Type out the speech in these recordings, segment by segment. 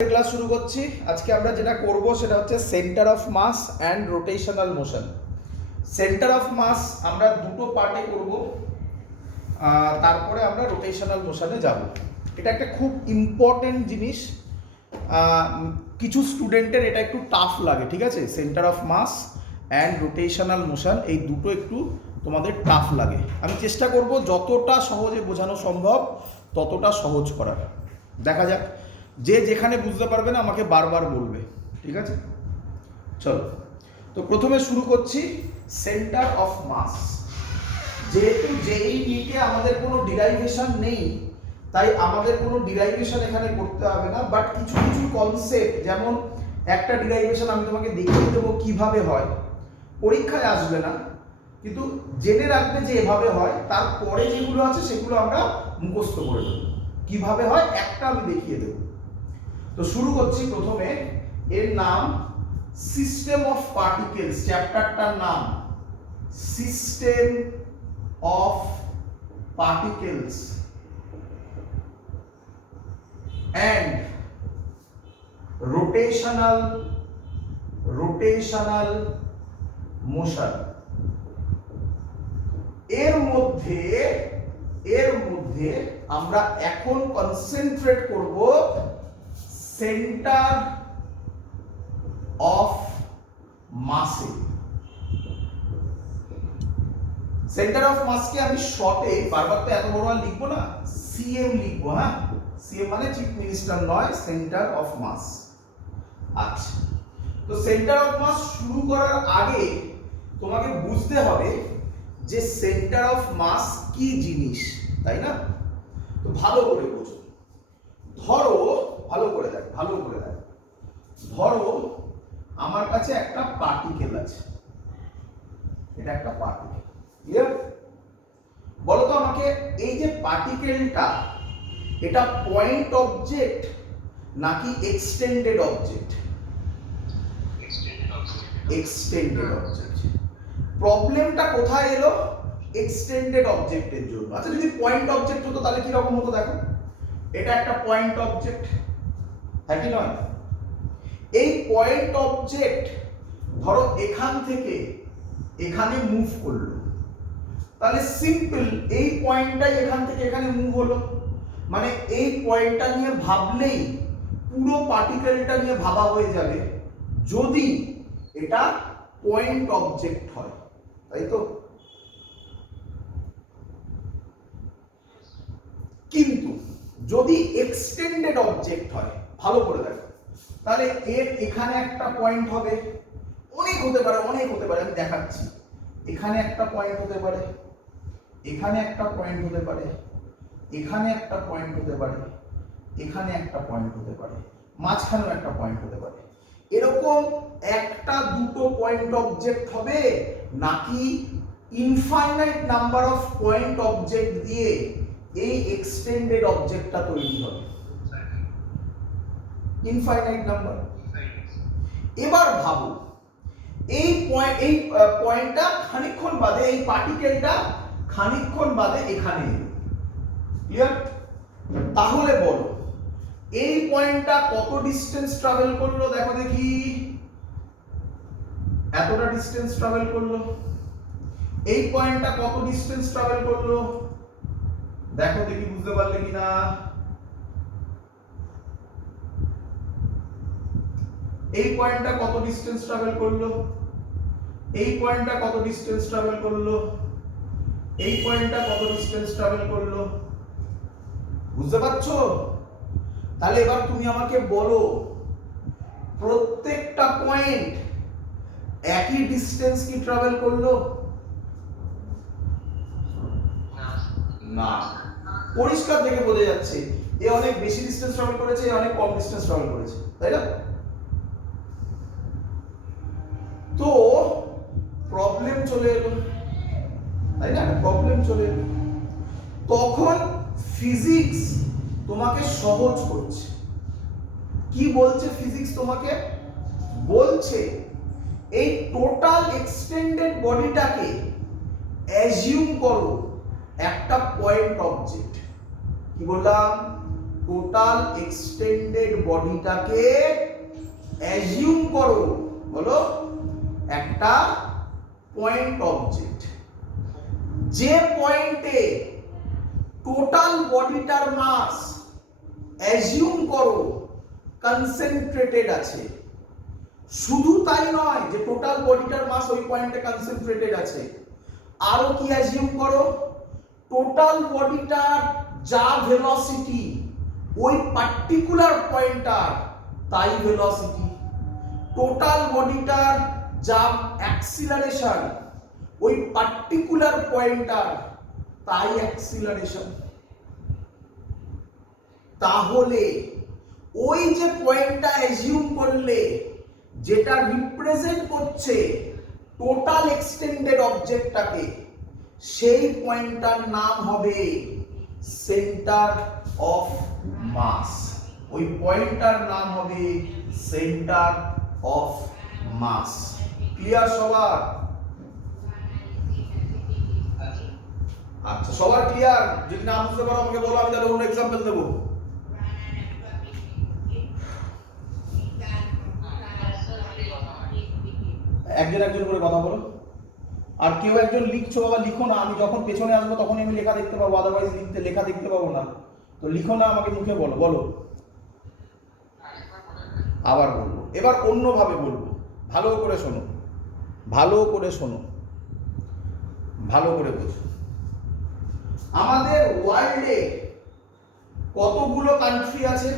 Class শুরু করছি। আজকে আমরা যেটা করব সেটা হচ্ছে centre of mass and rotational motion. Centre of mass আমরা দুটো পার্টে করব, তারপরে আমরা রোটেশনাল মোশনে যাব। এটা একটা খুব ইম্পর্টেন্ট জিনিস। কিছু স্টুডেন্টের এটা একটু টাফ লাগে, ঠিক আছে? Centre of mass and rotational motion এই দুটো একটু তোমাদের টাফ লাগে। আমি চেষ্টা করব যতটা সহজে বোঝানো সম্ভব ততটা সহজ করার। দেখা যাক, যে যেখানে বুঝতে পারবে না আমাকে বারবার বলবে, ঠিক আছে? চলো, তো প্রথমে শুরু করছি সেন্টার অফ মাস। যেহেতু যেই নিটে আমাদের কোনো ডিরাইভেশন নেই, তাই আমাদের কোনো ডিরাইভেশন এখানে করতে হবে না, বাট কিছু কিছু কনসেপ্ট, যেমন একটা ডিরাইভেশন আমি তোমাকে দেখিয়ে দেবো কিভাবে হয়, পরীক্ষায় আসবে না কিন্তু জেনে রাখবে যে এভাবে হয়। তারপরে যেগুলো আছে সেগুলো আমরা মুখস্থ করে দেবো। কিভাবে হয় একটা আমি দেখিয়ে দেবো। তো শুরু করছি প্রথমে। এর নাম সিস্টেম অফ পার্টিকেলস, চ্যাপ্টারটার নাম system of particles and rotational motion. এর মধ্যে আমরা এখন কনসেন্ট্রেট করব সেন্টার অফ মাসে। সেন্টার অফ মাসকে আমি শর্টে, বারবার তো এত বড় আর লিখবো না, সিএম লিখবো। হ্যাঁ, সিএম মানে চিফ মিনিস্টার নয়, সেন্টার অফ মাস। আচ্ছা, তো সেন্টার অফ মাস শুরু করার আগে তোমাকে বুঝতে হবে যে সেন্টার অফ মাস কি জিনিস, তাই না? তো ভালো করে বোঝো। ধরো, ভালো করে দেখ। ধরো আমার কাছে একটা পার্টিকেল আছে, এটা একটা পার্টিকেল। ক্লিয়ার? বলো তো আমাকে, এই যে পার্টিকেলটা, এটা পয়েন্ট অবজেক্ট নাকি এক্সটেন্ডেড অবজেক্ট? Extended object. প্রবলেমটা কোথায় এলো? এক্সটেন্ডেড অবজেক্টের জন্য। আচ্ছা, যদি পয়েন্ট অবজেক্ট হতো তাহলে কি রকম হতো দেখো। এটা একটা পয়েন্ট অবজেক্ট, হ্যাঁ কি নয়? এই পয়েন্ট অবজেক্ট ধরো এখান থেকে এখানে মুভ করলো, তাহলে সিম্পল এই পয়েন্টটাই এখান থেকে এখানে মুভ হলো, মানে এই পয়েন্টটা নিয়ে ভাবলেই পুরো পার্টিকেলটা নিয়ে ভাবা হয়ে যাবে, যদি এটা পয়েন্ট অবজেক্ট হয়, তাই তো? কিন্তু যদি এক্সটেন্ডেড অবজেক্ট হয়, ভালো করে দেখো, তাহলে এর এখানে একটা পয়েন্ট হবে, অনেক হতে পারে আমি দেখাচ্ছি। এখানে একটা পয়েন্ট হতে পারে, এখানে একটা পয়েন্ট হতে পারে, এখানে একটা পয়েন্ট হতে পারে, এখানে একটা পয়েন্ট হতে পারে, মাঝখানেও একটা পয়েন্ট হতে পারে। এরকম একটা দুটো পয়েন্ট অবজেক্ট হবে, নাকি infinite number of point object দিয়ে এই এক্সটেন্ডেড অবজেক্টটা তৈরি হবে? Infinite number. এবার ভাবো, এই পয়েন্টটা খানিকক্ষণ বাদে, এই পার্টিকেলটা খানিকক্ষণ বাদে এখানে এলো। ক্লিয়ার? তাহলে বলো এই পয়েন্টটা কত ডিসটেন্স ট্রাভেল করলো? দেখো দেখি, এতটা ডিসটেন্স ট্রাভেল করলো। এই পয়েন্টটা কত ডিসটেন্স ট্রাভেল করলো? দেখো দেখি, বুঝতে পারলে কিনা। এই পয়েন্টটা কত ডিসটেন্স ট্রাভেল করলো? এই পয়েন্টটা কত ডিসটেন্স ট্রাভেল করলো? এই পয়েন্টটা কত ডিসটেন্স ট্রাভেল করলো? বুঝতে পারছো? তাহলে এবার তুমি আমাকে বলো, প্রত্যেকটা পয়েন্ট একই ডিসটেন্স কি ট্রাভেল করলো? না। পরিষ্কার দেখে বোঝা যাচ্ছে এ অনেক বেশি ডিসটেন্স ট্রাভেল করেছে, এ অনেক কম ডিসটেন্স ট্রাভেল করেছে, তাই না? তো প্রবলেম চলে এলো, তাই না? প্রবলেম চলে এলো। তখন ফিজিক্স তোমাকে সহজ করছে। কি বলছে ফিজিক্স তোমাকে? বলছে এই টোটাল এক্সটেন্ডেড বডিটাকে অ্যাজিউম করো একটা পয়েন্ট অবজেক্ট। কি বললাম? টোটাল এক্সটেন্ডেড বডিটাকে অ্যাজিউম করো, বলো একটা পয়েন্ট অবজেক্ট, যে পয়েন্টে টোটাল বডিটার মাস অ্যাজিউম করো কনসেন্ট্রেটেড আছে। শুধু তাই নয় যে টোটাল বডিটার মাস ওই পয়েন্টে কনসেন্ট্রেটেড আছে, আরো কি অ্যাজিউম করো, টোটাল বডিটার যা ভেলোসিটি ওই পার্টিকুলার পয়েন্টটার তাই ভেলোসিটি, টোটাল বডিটার যা অ্যাক্সিলারেশন ওই পার্টিকুলার পয়েন্টটার তাই অ্যাক্সিলারেশন। তাহলে ওই যে পয়েন্টটা অ্যাজিউম করলে যেটা রিপ্রেজেন্ট করছে টোটাল এক্সটেন্ডেড অবজেক্টটাকে, সেই পয়েন্টটার নাম হবে সেন্টার অফ মাস। ওই পয়েন্টটার নাম হবে সেন্টার অফ মাস। ক্লিয়ার সবার? আচ্ছা, সবার ক্লিয়ার? যদি না বুঝতে পারো আমাকে বলো, আমি তাহলে অন্য এক্সাম্পল দেবো। একজন একজন করে কথা বলো, আর কেউ একজন লিখছো বাবা লিখো না, আমি যখন পেছনে আসবো তখনই আমি লেখা দেখতে পাবো, আদারওয়াইজ লেখা দেখতে পাবো না। তো লিখো না, আমাকে মুখে বলো। বলো, আবার বলবো, এবার অন্যভাবে বলবো। ভালো করে শোনো, ভালো করে শোনো, ভালো করে বোঝো। আমাদের ওয়ার্ল্ডে কতগুলো কান্ট্রি আছে?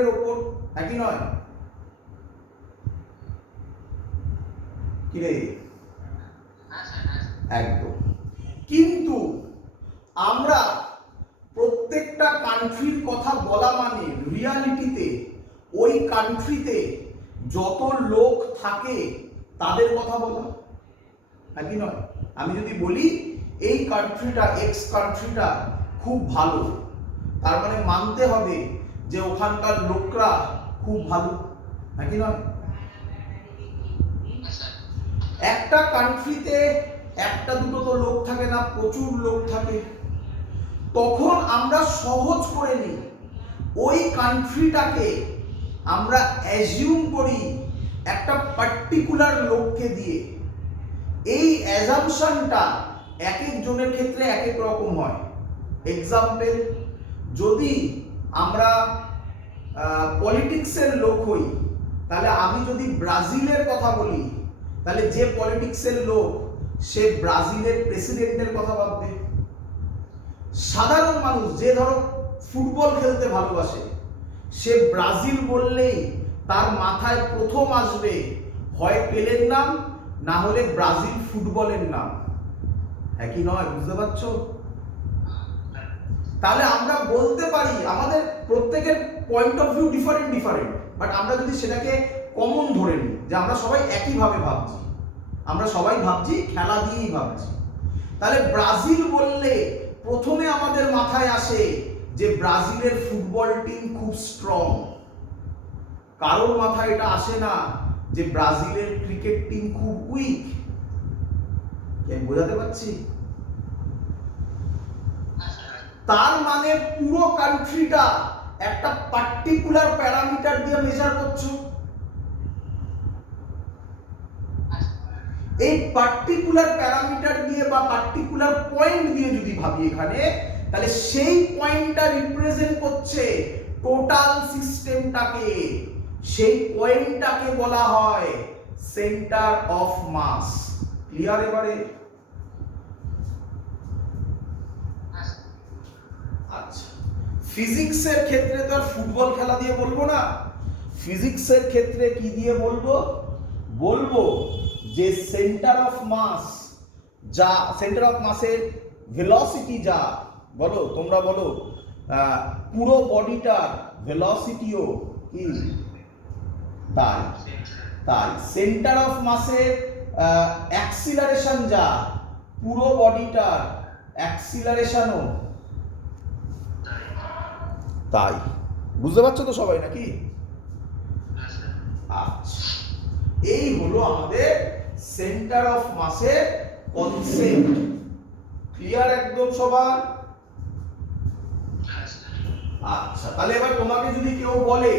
এর ওপর, নাকি নয়? কি রে? একদম। কিন্তু আমরা প্রত্যেকটা কান্ট্রির কথা বলা মানে রিয়ালিটিতে ওই কান্ট্রিতে যত লোক থাকে তাদের কথা বলা, নাকি নয়? আমি যদি বলি এই কান্ট্রিটা, এক্স কান্ট্রিটা খুব ভালো, তার মানে মানতে হবে যে ওখানকার লোকরা খুব ভালো, নাকি নয়? একটা কান্ট্রিতে একটা দুটো তো লোক থাকে না, প্রচুর লোক থাকে। তখন আমরা সহজ করে নিই, ওই কান্ট্রিটাকে আমরা অ্যাজিউম করি একটা পার্টিকুলার লোককে দিয়ে। এই অ্যাজাম্পশনটা এক এক জনের ক্ষেত্রে এক এক রকম হয়। এক্সাম্পল, যদি আমরা পলিটিক্সের লোক হই, তাহলে আমি যদি ব্রাজিলের কথা বলি, তাহলে যে পলিটিক্সের লোক সে ব্রাজিলের প্রেসিডেন্টের কথা ভাববে। সাধারণ মানুষ যে ধরো ফুটবল খেলতে ভালোবাসে, সে ব্রাজিল বললেই তার মাথায় প্রথম আসবে হয় পেলের নাম, না হলে ব্রাজিল ফুটবলের নাম, হ্যাঁ কি নয়? বুঝতে পারছো? তাহলে আমরা বলতে পারি আমাদের প্রত্যেকের point of view different, but আমরা যদি সেটাকে কমন ধরে নিই যে আমরা সবাই একইভাবে ভাবছি, আমরা সবাই ভাবছি খেলা দিয়েই ভাবছি, তাহলে ব্রাজিল বললে প্রথমে আমাদের মাথায় আসে যে ব্রাজিলের ফুটবল টিম খুব স্ট্রং। কারোর মাথায় এটা আসে না যে ব্রাজিলের ক্রিকেট টিম খুব উইক। আমি বোঝাতে পারছি? তার মানে পুরো কান্ট্রিটা একটা পার্টিকুলার প্যারামিটার দিয়ে মেজার করছো। এই পার্টিকুলার প্যারামিটার দিয়ে বা পার্টিকুলার পয়েন্ট দিয়ে যদি ভাবি এখানে, তাহলে সেই পয়েন্টটা রিপ্রেজেন্ট করছে টোটাল সিস্টেমটাকে। সেই পয়েন্টটাকে বলা হয় সেন্টার অফ মাস। ক্লিয়ার এবারে? আচ্ছা, ফিজিক্সের ক্ষেত্রে তো আর ফুটবল খেলা দিয়ে বলবো না। ফিজিক্সের ক্ষেত্রে কি দিয়ে বলবো? বলবো যে সেন্টার অফ মাস যা, সেন্টার অফ মাসের ভেলোসিটি যা, বলো তোমরা বলো, পুরো বডিটার ভেলোসিটিও কি তাই। তাই সেন্টার অফ মাসের অ্যাক্সিলারেশন যা, পুরো বডিটার অ্যাক্সিলারেশনও তাই। বুঝতে পারছো তো সবাই নাকি? আচ্ছা, এই হলো আমাদের সেন্টার অফ মাসের কনসেপ্ট ক্লিয়ার একদম সবার? আচ্ছা, তাহলে এবার তোমাকে যদি কেউ বলে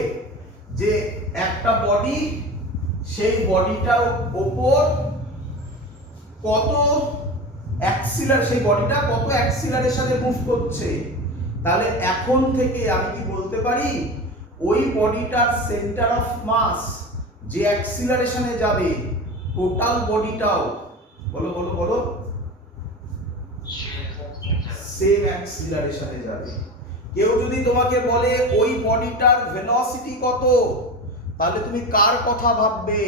যে একটা বডি, সেই বডিটার উপর কত সেই বডিটা কত অ্যাক্সিলারেশনে মুভ করছে, তাহলে এখন থেকে আমি কি বলতে পারি ওই বডিটার সেন্টার অফ মাস যে অ্যাক্সিলারেশনে যাবে টোটাল বডিটাও বলো বলো বলো সেম অ্যাক্সিলারেশনে যাবে। কেউ যদি তোমাকে বলে ওই বডিটার ভেলোসিটি কত, তাহলে তুমি কার কথা ভাববে?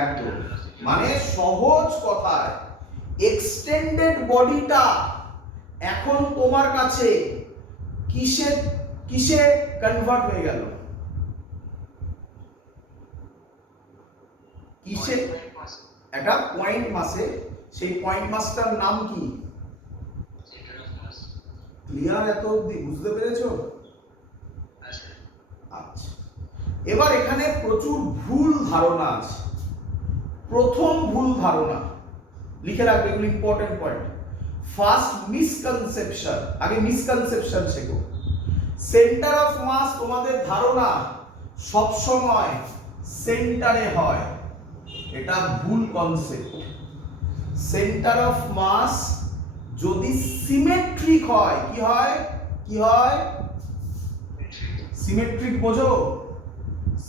একদম, মানে সহজ কথায় এক্সটেন্ডেড বডিটা এখন তোমার কাছে কিসে কিসে কনভার্ট হয়ে গেল? কিসে? একটা পয়েন্ট মাসে। সেই পয়েন্ট মাসটার নাম কি? ক্লিয়ার এত অবধি? বুঝতে পেরেছো? আচ্ছা, এবার এখানে প্রচুর ভুল ধারণা আছে। প্রথম ভুল ধারণা লিখে রাখবে, এগুলো ইম্পর্টেন্ট পয়েন্ট। ফার্স্ট মিসকনসেপশন, আগে মিসকনসেপশন শেখো। সেন্টার অফ মাস তোমাদের ধারণা সব সময় সেন্টারে হয়, এটা ভুল কনসেপ্ট। সেন্টার অফ মাস যদি সিমেট্রিক হয়, কি হয়? কি হয়? সিমেট্রিক বোঝো?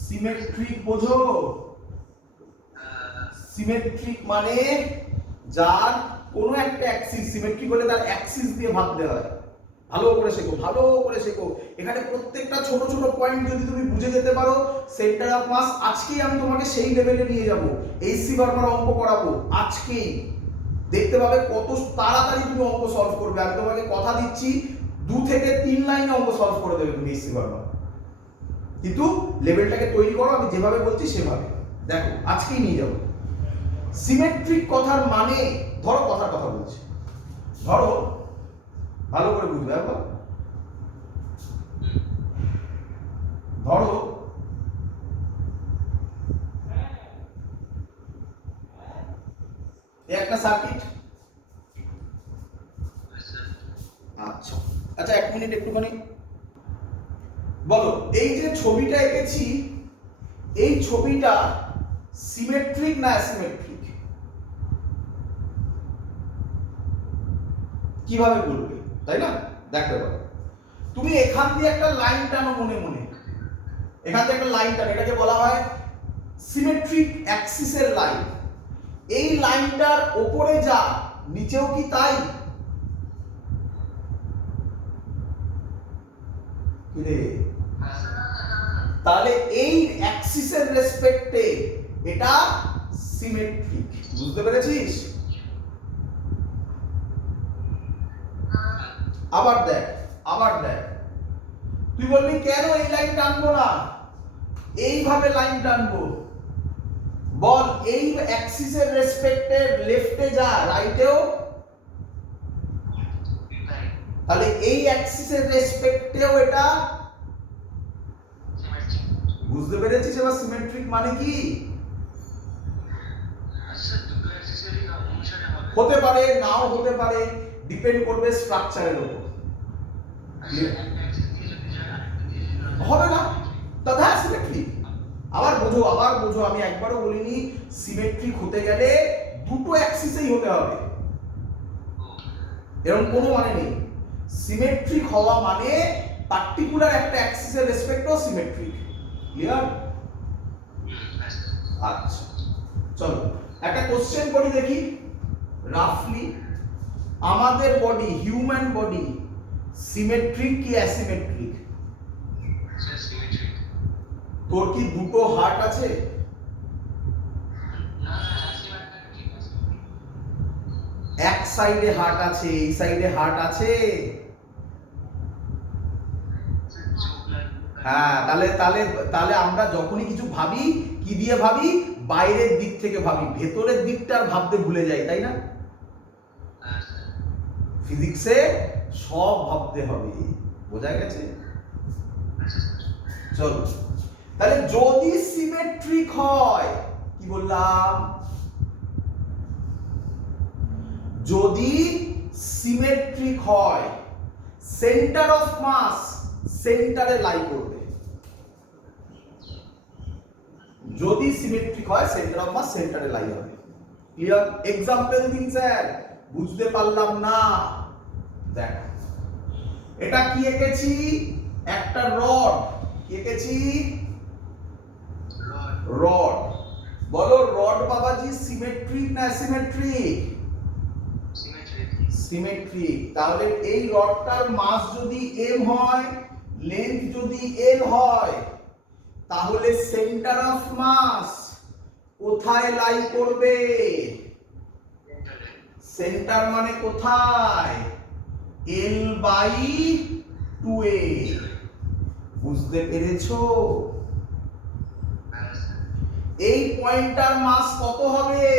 সিমেট্রিক বোঝো? সিমেট্রিক মানে যার কোনো একটা অ্যাক্সিস, সিমেট্রিক হলে তার অ্যাক্সিস দিয়ে ভাবতে হয়। ভালো করে শেখো, ভালো করে শেখো। এখানে প্রত্যেকটা ছোট ছোট পয়েন্ট যদি তুমি বুঝে যেতে পারো, সেন্টার অফ মাস আজকেই আমি তোমাকে সেই লেভেলে নিয়ে যাব। এইচসি বার্মার অঙ্ক করাবো আজকেই, দেখতে পাবে কত তাড়াতাড়ি তুমি অঙ্ক সলভ করবে। আমি তোমাকে কথা দিচ্ছি 2 থেকে 3 লাইনে অঙ্ক সলভ করে দেবে তুমি এইচসি বার্মা। কিন্তু লেভেলটাকে তৈরি করো, আমি যেভাবে বলছি সেভাবে। দেখো আজকেই নিয়ে যাবো। সিমেট্রিক কথার মানে, ধরো কথার কথা বলছি, ধরো ভালো করে বুঝবে একবার। ধরো একটা সার্কিট। আচ্ছা আচ্ছা, 1 মিনিট একটুখানি বলো, এই যে ছবিটা এঁকেছি, এই ছবিটা সিমেট্রিক না অ্যাসিমেট্রিক? কিভাবে বলবে, তাই না? দেখতে পারো, তুমি এখান দিয়ে একটা লাইন টানো মনে মনে, এখান থেকে একটা লাইন টানো, এটাকে বলা হয় সিমেট্রিক অ্যাক্সিসের লাইন। এই লাইনটার উপরে যা, নিচেও কি তাই? তাহলে এই অ্যাক্সিসের রেসপেক্টে এটা সিমেট্রিক। বুঝতে পেরেছিস? আবার দেখ, আবার দেখ, তুই বলবি কেন এই লাইন টানবো না, এইভাবে লাইন টানবো। বল, এই অ্যাক্সিসের রেসপেক্টে লেফটে যা, রাইটেও তাহলে এই অ্যাক্সিসের রেসপেক্টেও এটা। বুঝতে পেরেছিস এবার সিমেট্রিক মানে কি? হতে পারে, নাও হতে পারে, ডিপেন্ড করবে স্ট্রাকচারের উপর। হবে না দাদা সিমেট্রিক। আবার বোঝো, আবার বোঝো, আমি একবারও বলিনি সিমেট্রিক হতে গেলে দুটো অ্যাক্সিসেই হতে হবে, এরকম কোনো মানে নেই। সিমেট্রিক হওয়া মানে পার্টিকুলার একটা অ্যাক্সিসের রেসপেক্টও সিমেট্রিক। ক্লিয়ার? আচ্ছা চলো একটা কোশ্চেন করি দেখি রাফলি। আমাদের বডি, হিউম্যান বডি সিমেট্রিক কি অ্যাসিমেট্রিক? তোর কি দুটো হার্ট আছে? এক সাইডে হার্ট আছে, এই সাইডে হার্ট আছে। হ্যাঁ, তাহলে তাহলে তাহলে আমরা যখনই কিছু ভাবি কি দিয়ে ভাবি? বাইরের দিক থেকে ভাবি, ভেতরের দিকটা ভাবতে ভুলে যাই, তাই না? ফিজিক্সে সব ভাবতে হবে, বোঝা গেছে? চলো, তাহলে যদি সিমেট্রিক হয় কি বললাম, যদি সিমেট্রিক হয় সেন্টার অফ মাস সেন্টারে লাই করবে, যদি সিমেট্রিক হয় সেন্টার অফ মাস সেন্টারে লাই হবে। ক্লিয়ার? এক্সাম্পল দিন স্যার, বুঝতে পারলাম না। দেখ এটা কি এঁকেছি, একটা রড এঁকেছি, রড। বলো রড বাবাজি সিমেট্রিক না অ্যাসিমেট্রিক? সিমেট্রিক। তাহলে এই রডটার মাস যদি m হয়, লেন্থ যদি l হয়, তাহলে সেন্টার অফ মাস কোথায় লাই করবে? সেন্টার মানে কোথায়? l/2a। বুঝতে পেরেছো? এই পয়েন্টটার মাস কত হবে?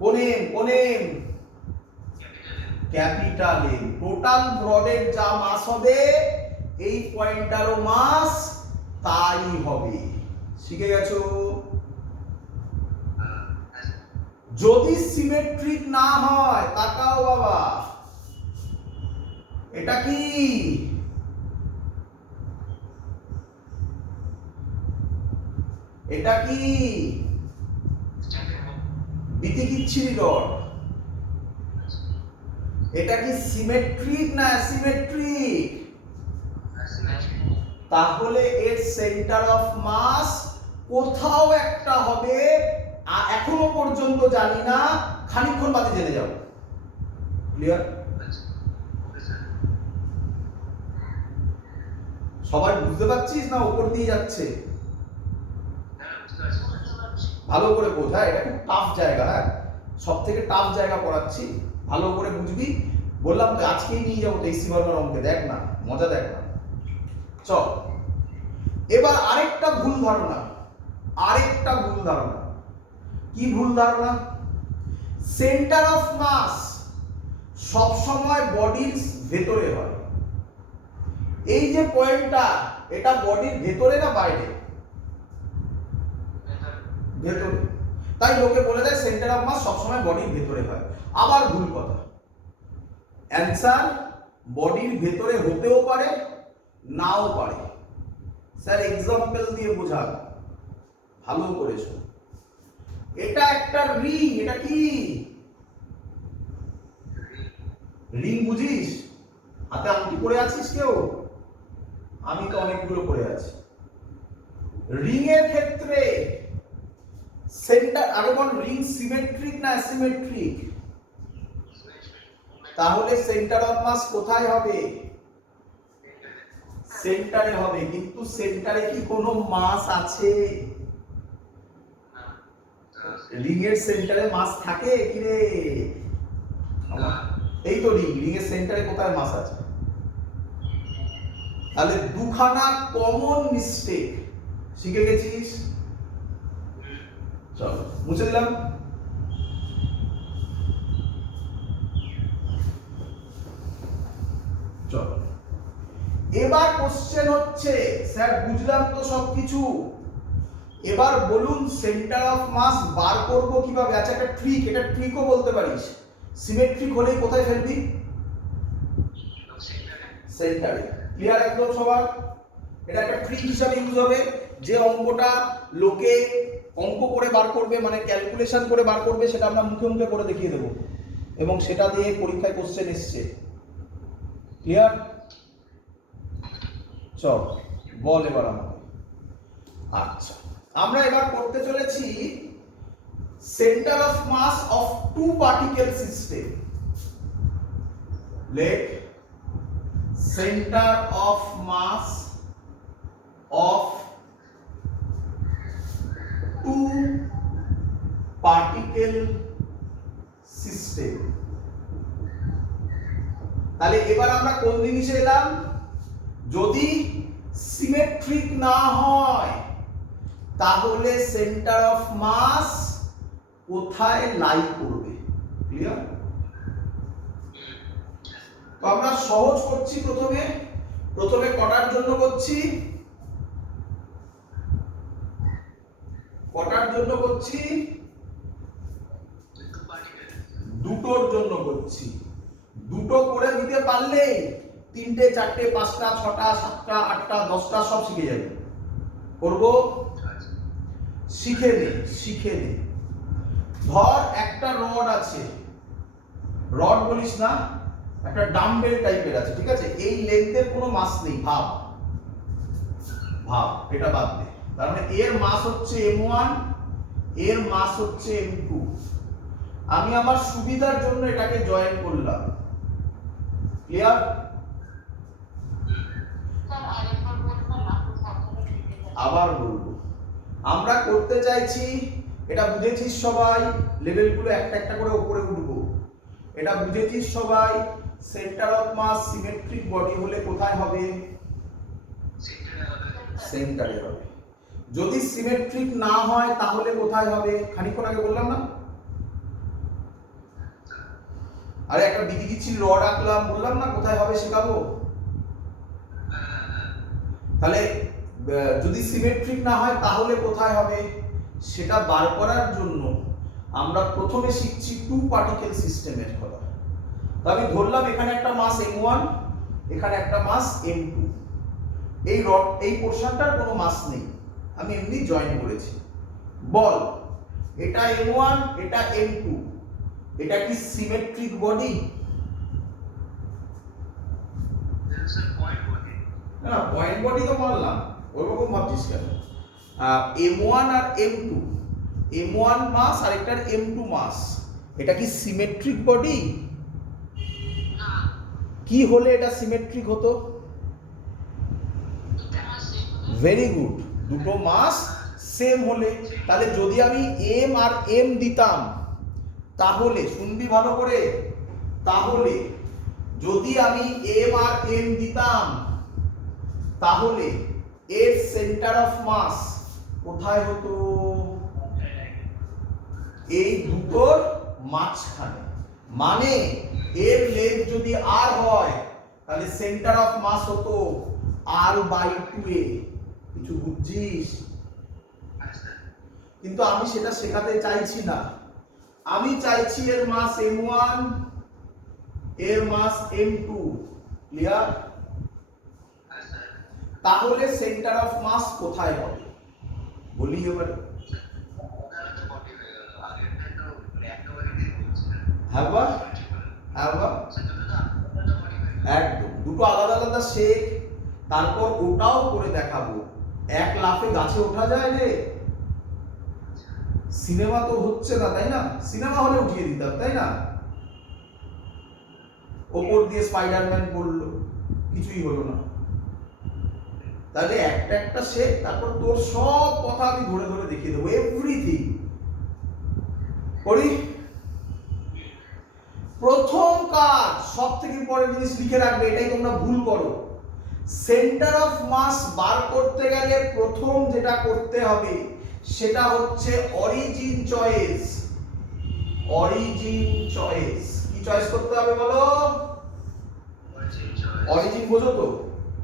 কোন m? Capital M। টোটাল রডের যা মাস হবে এই পয়েন্টটারও মাস তাই হবে। শিখে গেছো? যদি সিমেট্রিক না হয়, তাকাও বাবা, এটা কি? এটা কি বিতিকিচ্ছিরি রড? এটা কি সিমেট্রিক না অ্যাসিমেট্রিক? তাহলে এর সেন্টার অফ মাস কোথাও একটা হবে, এখনো পর্যন্ত জানি না, খানিকক্ষণ বাদে জেনে যাব। ক্লিয়ার? সবাই বুঝতে পারছিস না উপর দিয়ে যাচ্ছে? ভালো করে বোঝা, এটা খুব টাফ জায়গা। হ্যাঁ, সব থেকে টাফ জায়গা পড়াচ্ছি, ভালো করে বুঝবি। বললাম তো আজকেই নিয়ে যাবো এই সীমানার অঙ্কে, দেখ না মজা, দেখ না। চল এবার আরেকটা ভুল ধারণা, কি ভুল ধারণা? সেন্টার অফ মাস সব সময় বডির ভেতরে হয়। এই যে পয়েন্টটা, এটা বডির ভেতরে না বাইরে? ভেতরে। তাই লোকে বলে দেয় সেন্টার অফ মাস সবসময় বডির ভেতরে হয়। আবার ভুল কথা। অ্যান্সার বডির ভেতরে হতেও পারে, নাও পারে। স্যার এক্সাম্পল দিয়ে বোঝান, ভালো করেছো। এটা একটা রিং, এটা কি রিং? বুঝিস? হাতে আংটি পরে আছিস কেউ? আমি তো অনেকগুলো পরে আছি। রিং এর ক্ষেত্রে সেন্টার, আরে বল, রিং সিমেট্রিক না অ্যাসিমেট্রিক? তাহলে সেন্টার অফ মাস কোথায় হবে? সেন্টারে হবে। কিন্তু সেন্টারে কি কোনো মাস আছে? রিং এর সেন্টারে মাস থাকে কি রে? এই তো রিং, রিং এর সেন্টারে কোথায় মাস আছে? তাহলে দুখানা কমন মিস্টেক শিখে গেছিস। চলো মুছে দিলাম। চলো এবার কোশ্চেন হচ্ছে, স্যার বুঝলাম তো সবকিছু, এবার বলুন সেন্টার অফ মাস বার করব কিভাবে? আচ্ছা একটা ট্রিক, এটা ট্রিকও বলতে পারিস। সিমেট্রিক হলেই কোথায় ফেলবি? সেন্টারে। ক্লিয়ার একদম সবার? এটা একটা ট্রিক হিসাবে ইউজ হবে। যে অঙ্কটা লোকে অঙ্ক করে বার করবে, মানে ক্যালকুলেশন করে বার করবে, সেটা আমরা মুখে মুখে করে দেখিয়ে দেবো, এবং সেটা দিয়ে পরীক্ষায় কোশ্চেন এসছে। ক্লিয়ার? চল বল এবার আমাকে। আচ্ছা আমরা এবার করতে চলেছি centre of mass of two particle system. Let centre of mass of two particle system. তাহলে এবার আমরা কোন জিনিসে এলাম? যদি সিমেট্রিক না হয় তাহলে সেন্টার অফ মাস কোথায় লাই করবে? ক্লিয়ার? তো আমরা সহজ করছি, প্রথমে কটার জন্য করছি? কটার জন্য করছি? দুটোর জন্য করছি। দুটো করে দিতে পারলেই 3টে 4টে 5টা 6টা 7টা 8টা 10টা সব শিখে যাবে। করব? শিখে নে। ধর একটা রড আছে, রড বলিস না, একটা ডাম্বেল টাইপের আছে, ঠিক আছে? এই লেন্থের কোনো মাস নেই, ভাব এটা বাদ দে। তার মানে এর মাস হচ্ছে m1, এর মাস হচ্ছে m2। আমি আমার সুবিধার জন্য এটাকে জয়েন করলাম। ক্লিয়ার? আবার বলবো, আমরা করতে চাইছি, এটা বুঝেছিস সবাই, লেভেলগুলো একটা একটা করে উপরে উঠবো। এটা বুঝেছিস সবাই, centre of mass symmetric body হলে কোথায় হবে? সেন্টারে হবে। যদি সিমেট্রিক না হয় তাহলে কোথায় হবে? খানিকক্ষণ আগে বললাম না? আরে একটা বিদিকিচ্ছির রড আঁকলাম, বললাম না কোথায় হবে শেখাবো। তাহলে যদি সিমেট্রিক না হয় তাহলে কোথায় হবে সেটা বার করার জন্য আমরা প্রথমে শিখছি টু পার্টিকেল সিস্টেমের কথা। তো আমি ধরলাম এখানে একটা মাস m1, এখানে একটা মাস m2। এই রড, এই পোরশনটার কোনো মাস নেই, আমি এমনি জয়েন করেছি। বল, এটা m1, এটা m2, এটা কি সিমেট্রিক বডি? না, পয়েন্ট বডি তো মানলাম, ওরকম ভাবছিস কেন? m1 আর m2, m1 মাস আর একটার m2 মাস, এটা কি সিমেট্রিক বডি? কি হলে এটা সিমেট্রিক হতো? ভেরি গুড, দুটো মাস সেম হলে। তাহলে যদি আমি m আর m দিতাম, তাহলে শুনবি ভালো করে, তাহলে যদি আমি m আর m দিতাম তাহলে এর সেন্টার অফ মাস কোথায় হতো? এই দুটোর মাঝখানে। মানে এর লেন্থ যদি r হয় তাহলে সেন্টার অফ মাস হতো r/2a। কিছু বুঝছিস? কিন্তু আমি সেটা শেখাতে চাইছি না, আমি চাইছি এর মাস m1, এর মাস m2। ক্লিয়ার? তাহলে সেন্টার অফ মাস কোথায় হবে বলি এবার। একদম দুটো আলাদা আলাদা শেখ, তারপর ওটাও করে দেখাবো। এক লাফে গাছে ওঠা যায় রে? সিনেমা তো হচ্ছে না, তাই না? সিনেমা হলে উঠিয়ে দিতাম, তাই না? ওপর দিয়ে স্পাইডারম্যান পড়লো, কিছুই হলো না। তাহলে একটা একটা শেখ, তারপর তোর সব কথা আমি ধরে ধরে দেখিয়ে দেবো, এভরিথিং। করি? প্রথম কাজ, সব থেকে ইম্পর্টেন্ট জিনিস লিখে রাখবে, এটাই তোমরা ভুল করো। সেন্টার অফ মাস বার করতে গেলে প্রথম যেটা করতে হবে সেটা হচ্ছে অরিজিন চয়েস। অরিজিন চয়েস কি চয়েস করতে হবে বলো? অরিজিন বোঝো তো?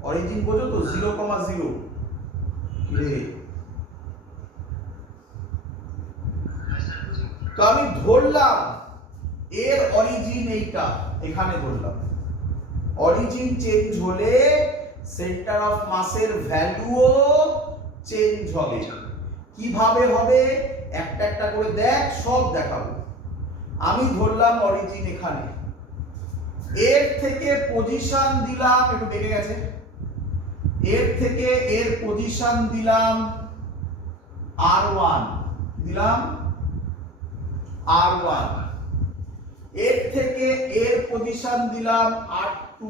অরিজিন বোঝো তো? 0,0 রে। তো আমি ধরলাম এর অরিজিন এইটা, এখানে ধরলাম। অরিজিন চেঞ্জ হলে সেন্টার অফ মাসের ভ্যালুও চেঞ্জ হবে। কিভাবে হবে একটা একটা করে দেখ, সব দেখাবো। আমি ধরলাম অরিজিন এখানে, এর থেকে পজিশন দিলাম, একটু বেড়ে গেছে, এর থেকে এর পজিশন দিলাম r1, দিলাম r1, এর থেকে এর পজিশন দিলাম r2।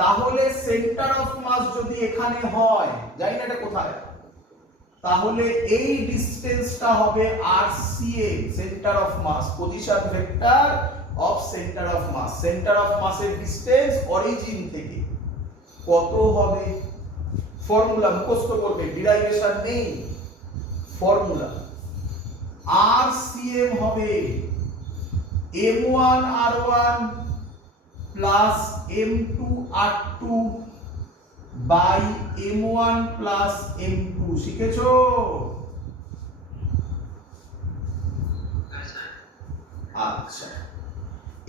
তাহলে সেন্টার অফ মাস যদি এখানে হয়, জানি না এটা কোথায়, তাহলে এই ডিসটেন্সটা হবে rcm, centre of mass, position vector of centre of mass. Centre of মাসের ডিসটেন্স অরিজিন থেকে কত হবে? ফর্মুলা মুখস্থ করবে, ডিরাইভেশন নেই, ফর্মুলা। rcm হবে m1 r1 plus m2 r2 by m1 plus m2। শিখেছো? আচ্ছা,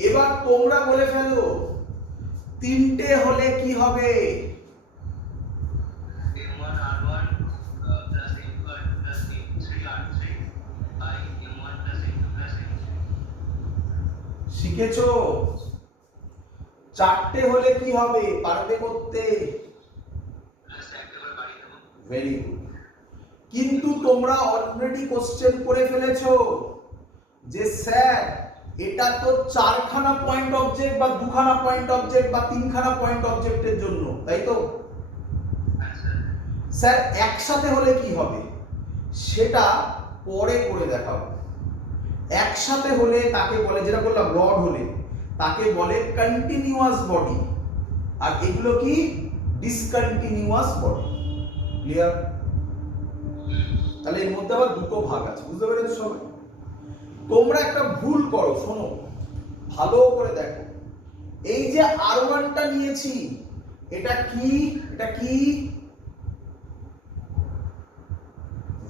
এবার তোমরা বলে ফেলো তিনটে হলে কি হবে? শিখেছো? চারটে হলে কি হবে? পারবে করতে? Very good. কিন্তু তোমরা অলরেডি কোশ্চেন করে ফেলেছো যে স্যার এটা তো চারখানা পয়েন্ট অবজেক্ট বা দুখানা পয়েন্ট অবজেক্ট বা তিনখানা পয়েন্ট অবজেক্টের জন্য, তাই তো? স্যার একসাথে হলে কি হবে সেটা পরে করে দেখাবো। একসাথে হলে তাকে বলে, যেটা বললাম রড হলে তাকে বলে কন্টিনিউয়াস বডি, আর এগুলো কি ডিসকন্টিনিউয়াস বডি। ক্লিয়ার? তাহলে এর মধ্যে আবার দুটো ভাগ আছে, বুঝতে পেরেছো সবাই? তোমরা একটা ভুল করো, শোনো ভালো করে দেখো। এই যে R1টা নিয়েছি, এটা কি? এটা কি?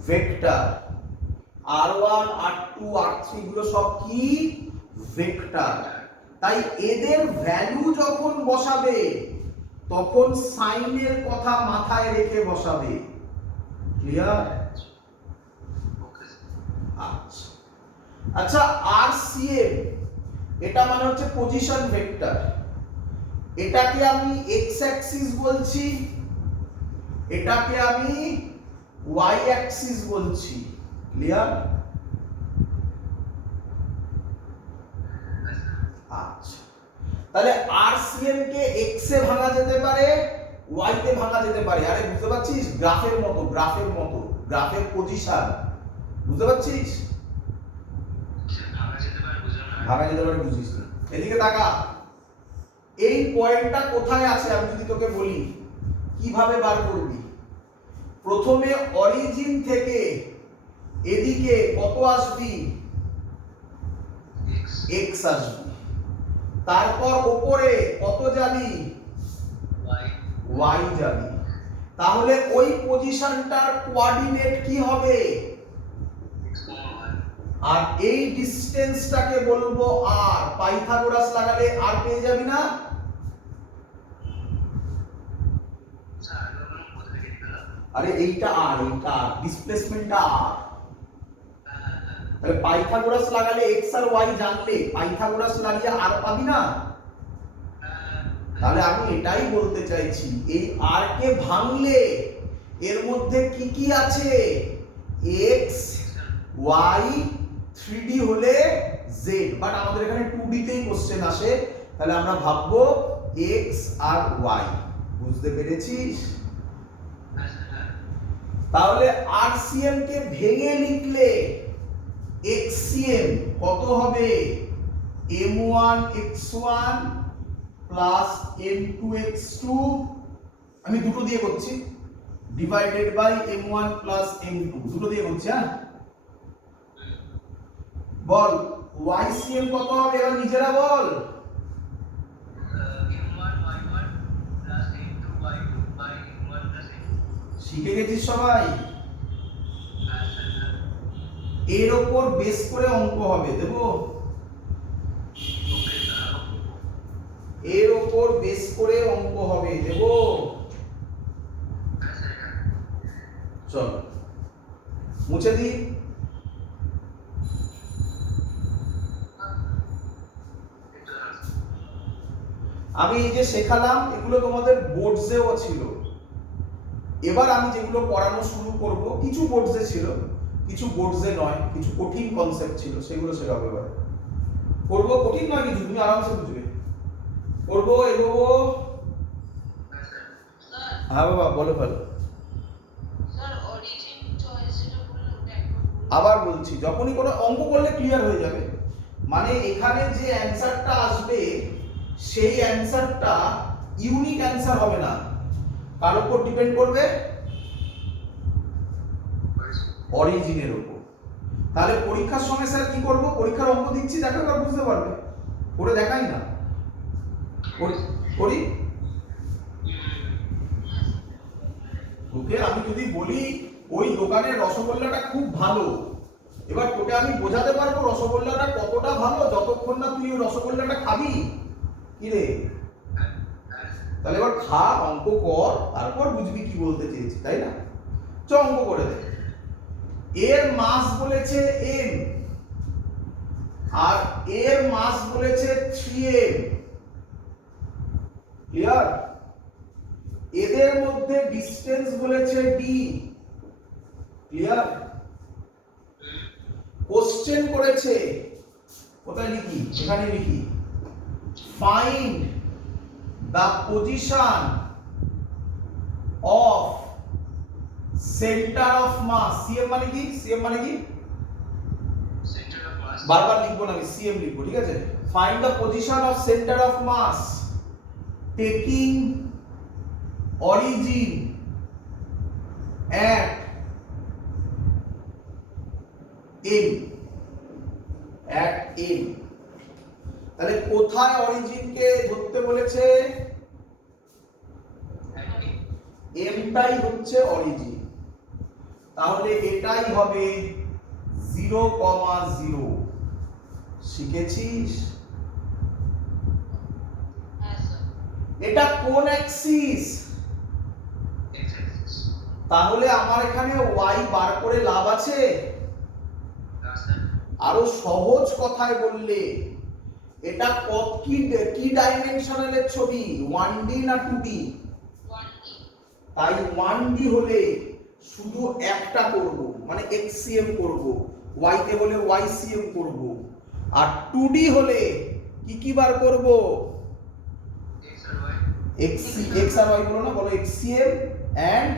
ভেক্টর। R1 R2 R3 গুলো সব কি? ভেক্টর। তাই এদের ভ্যালু যখন বসাবে তখন সাইনের কথা মাথায় রেখে বসাবে। ক্লিয়ার? আচ্ছা আচ্ছা, RCM এটা মানে হচ্ছে পজিশন ভেক্টর। এটাকে আমি এক্স অ্যাক্সিস বলছি, এটাকে আমি ওয়াই অ্যাক্সিস বলছি। ক্লিয়ার? আচ্ছা, তাহলে RCM কে এক্স এ ভাঙা যেতে পারে, ওয়াই তে ভাঙা যেতে পারে। আরে বুঝতে পারছিস? গ্রাফের মতো, গ্রাফের মতো, গ্রাফের পজিশন বুঝতে পারছিস? ভাঙা যেতে পারে, বুঝিস না। এদিকে তাকা, এই পয়েন্টটা কোথায় আছে আমি যদি তোকে বলি কিভাবে বার করবি? প্রথমে অরিজিন থেকে এদিকে কত আসবি? এক্স আসবি। তারপর উপরে কত যাবি? ওয়াই যাবি। তাহলে ওই পজিশনটার কোঅর্ডিনেট কি হবে? আর এই ডিসটেন্সটাকে বলবো আর। পাইথাগোরাস লাগালে আর পেয়ে যাবি না? আরে এইটা আর, এইটা ডিসপ্লেসমেন্টটা আর। তাহলে পাইথাগোরাস লাগালে এক্স আর ওয়াই জানলে পাইথাগোরাস লাগিয়ে আর পাবি না? তাহলে আমি এটাই বলতে চাইছি, এই আর কে ভাঙলে এর মধ্যে কি কি আছে? এক্স ওয়াই, 3D হলে জেড, বাট আমাদের এখানে 2D তেই কোশ্চেন আসে, তাহলে আমরা ভাববো এক্স আর ওয়াই। বুঝতে পেরেছিস? তাহলে RCM কে ভেঙে লিখলে XCM কত হবে? M1 x1 plus M2 x2, আমি দুটো দিয়ে করছি, divided by M1 plus M2, দুটো দিয়ে করছি। হ্যাঁ, বল YCM কত হবে? এবার নিজেরা বল। শিখে গেছিস সবাই? এর উপর বেস করে অঙ্ক হবে, দেবো? এর উপর বেস করে অঙ্ক হবে, দেবো? চল মুছে দি। আমি এই যে শেখালাম এগুলো তোমাদের বোর্ডসেও ছিল। এবার আমি যেগুলো পড়ানো শুরু করব, কিছু বোর্ডসে ছিল, কিছু বোর্ডসে নয়, কিছু কঠিন কনসেপ্ট ছিল, সেগুলো শেখাবো। এবার করবো, কঠিন নয় কিছু, তুমি আরামসে বুঝবে। করবো, এগোবো। হ্যাঁ বাবা, বলো ভালো। আবার বলছি, যখনই কোনো অঙ্ক করলে ক্লিয়ার হয়ে যাবে। মানে এখানে যে অ্যানসারটা আসবে সেই অ্যানসারটা ইউনিক অ্যানসার হবে না, কার উপর ডিপেন্ড করবে? অরিজিনের উপর। তাহলে পরীক্ষার সময় স্যার কি করব? পরীক্ষার অঙ্ক দিচ্ছি, দেখো এবার বুঝতে পারবে। করে দেখাই না, করি। তোকে আমি যদি বলি ওই দোকানের রসগোল্লাটা খুব ভালো, এবার তোকে আমি বোঝাতে পারবো রসগোল্লাটা কতটা ভালো যতক্ষণ তুই রসগোল্লাটা খাবি কি রে? তাহলে এবার খা, অঙ্ক কর, তারপর বুঝবি কি বলতে চেয়েছি, তাই না? চ অঙ্ক করে দে। এর মাস বলেছে m আর এর মাস বলেছে 3m, ক্লিয়ার? এদের মধ্যে ডিসটেন্স বলেছে d, ক্লিয়ার? কোশ্চেন করেছে, কোথায় লিখি? এখানে লিখি, find the position of center of mass, cm মানে কি? cm মানে কি? center of mass, বারবার লিখবো না আমি, cm লিখবো, ঠিক আছে? find the position of center of mass taking origin at m, at m। তাহলে কোথায় অরিজিনকে ধরতে বলেছে? এমটাই হচ্ছে অরিজিন, তাহলে এটাই হবে 0,0। শিখেছিস? এটা কোন অ্যাক্সিস? তাহলে আমার এখানে y বার করে লাভ আছে? আরো সহজ কথায় বললে এটা কি ডাইমেনশনালের ছবি? 1D না 2D? তাই 1D হলে শুধু একটা করব, মানে xcm করব, y তে হলে ycm করব, আর 2D হলে কি কি বার করব? x আর y বলো না, বলো xcm and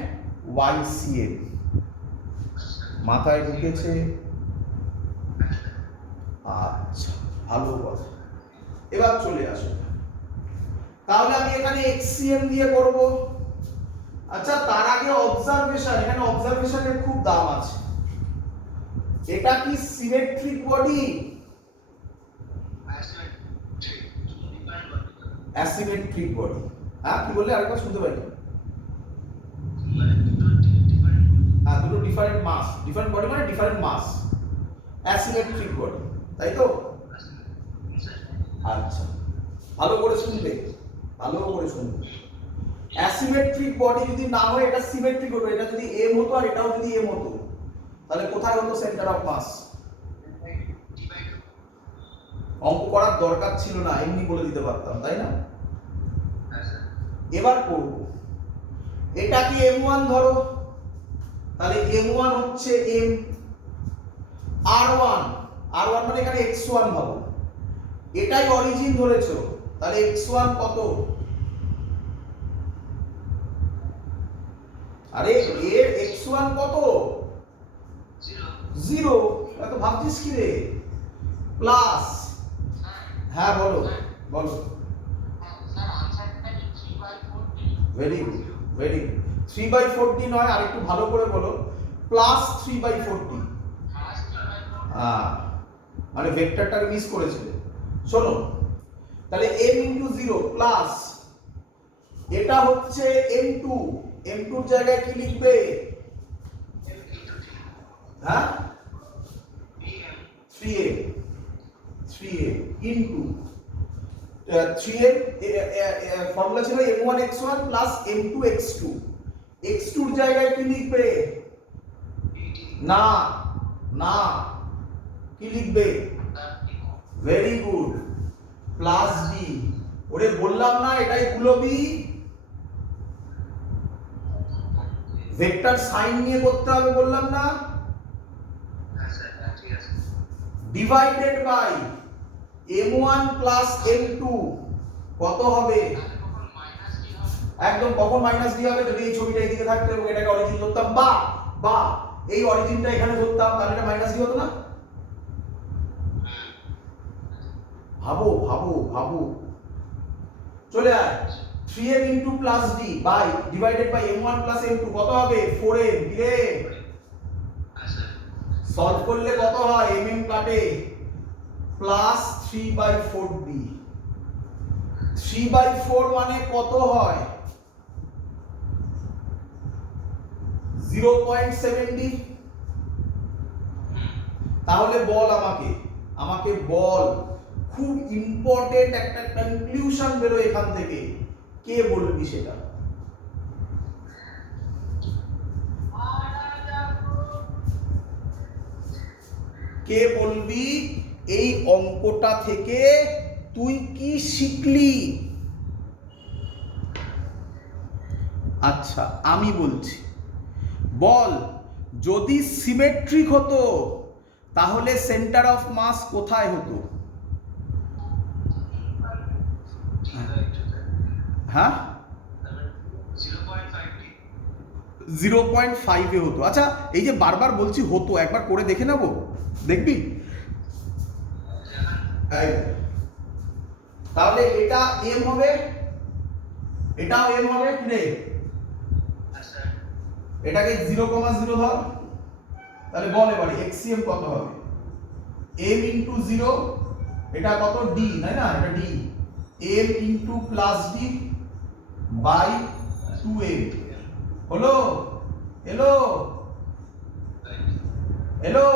ycm। মাথায় ঢুকেছে? আচ্ছা, ভালো কথা। এবার চলে আসো, তাহলে আমি এখানে xcm দিয়ে করব। আচ্ছা, তার আগে অবজারভেশন, এখানে অবজারভেশনের খুব দাম আছে। এটা কি সিমেট্রিক বডি? Asymmetric body. হ্যাঁ, কি বললে? আরেকবার শুনতে পাইনি। হ্যাঁ, দুটো ডিফারেন্ট মাস, ডিফারেন্ট বডি মানে ডিফারেন্ট মাস, অ্যাসিমেট্রিক বডি, তাই তো? আচ্ছা, ভালো করে শুনবে, ভালো করে শুনবে। অ্যাসিমেট্রিক বডি যদি না হয় এটা সিমেট্রিক হতো। এটা যদি m হতো আর এটাও যদি m হতো, তাহলে কোথায় হতো সেন্টার অফ মাস? অঙ্ক করার দরকার ছিল না, এমনি বলে দিতে পারতাম, তাই না? এবার করব, এটা কি m1 ধরো, তাহলে m1 হচ্ছে m, r1, r1 মানে এখানে x1 ভাবো, এটাই অরিজিন ধরেছো, তাহলে x1 কত? আরে এর x1 কত? 0। এত ভাবছিস কি রে? প্লাস, হ্যাঁ বলো বলো। Very good, very good. 3/40 নয়, আর একটু ভালো করে বলো, প্লাস 3/40। মানে ভেক্টরটা মিস করেছিলে। শোনো, তাহলে m * 0 প্লাস এটা হচ্ছে m2, m2 এর জায়গায় কি লিখবে? হ্যাঁ, 3m, 3m into 3m, formula ছিল m1 x1 plus m2 x2, x2 এর জায়গায় কি লিখবে? না না, কি লিখবে? Very good, plus d। ওরে বললাম না এটাই গুলবি, ভেক্টর সাইন নিয়ে করতে হবে, বললাম না? Divided by m1 plus m2 কত হবে? একদম, কখন মাইনাস d হবে? যদি এই ছবিটা এইদিকে থাকতো এবং এটাকে অরিজিন ধরতাম, বা এই অরিজিনটা এখানে ধরতাম, তাহলে এটা মাইনাস d হতো না? ভাবো ভাবো ভাবো, চলে আয়। 3m into plus d by divided by m1 plus m2 কত হবে? 4m। দিলে সলভ করলে কত হয়? mm কাটে, প্লাস 3/4d। 3/4 মানে কত হয়? 0.7d। তাহলে বল আমাকে, আমাকে বল খুব ইম্পর্টেন্ট একটা কনক্লুশন বেরোয় এখান থেকে, কে বলবি সেটা? কে বলবি এই অঙ্কটা থেকে তুই কি শিখলি? আচ্ছা আমি বলছি, বল যদি সিমেট্রিক হতো তাহলে সেন্টার অফ মাস কোথায় হতো? হ্যাঁ 0.5 হতো। আচ্ছা এই যে বারবার বলছি হতো, একবার করে দেখে নেব, দেখবি? তাহলে এটা এম হবে, এটাও এম হবে কি রে? এটাকে 0,0 ধর, তাহলে বল এবারে এক্সিএম কত হবে? m ইন্টু 0, এটা কত? d, তাই না? এটা d, m into plus d by 2m হলো। এলো এলো?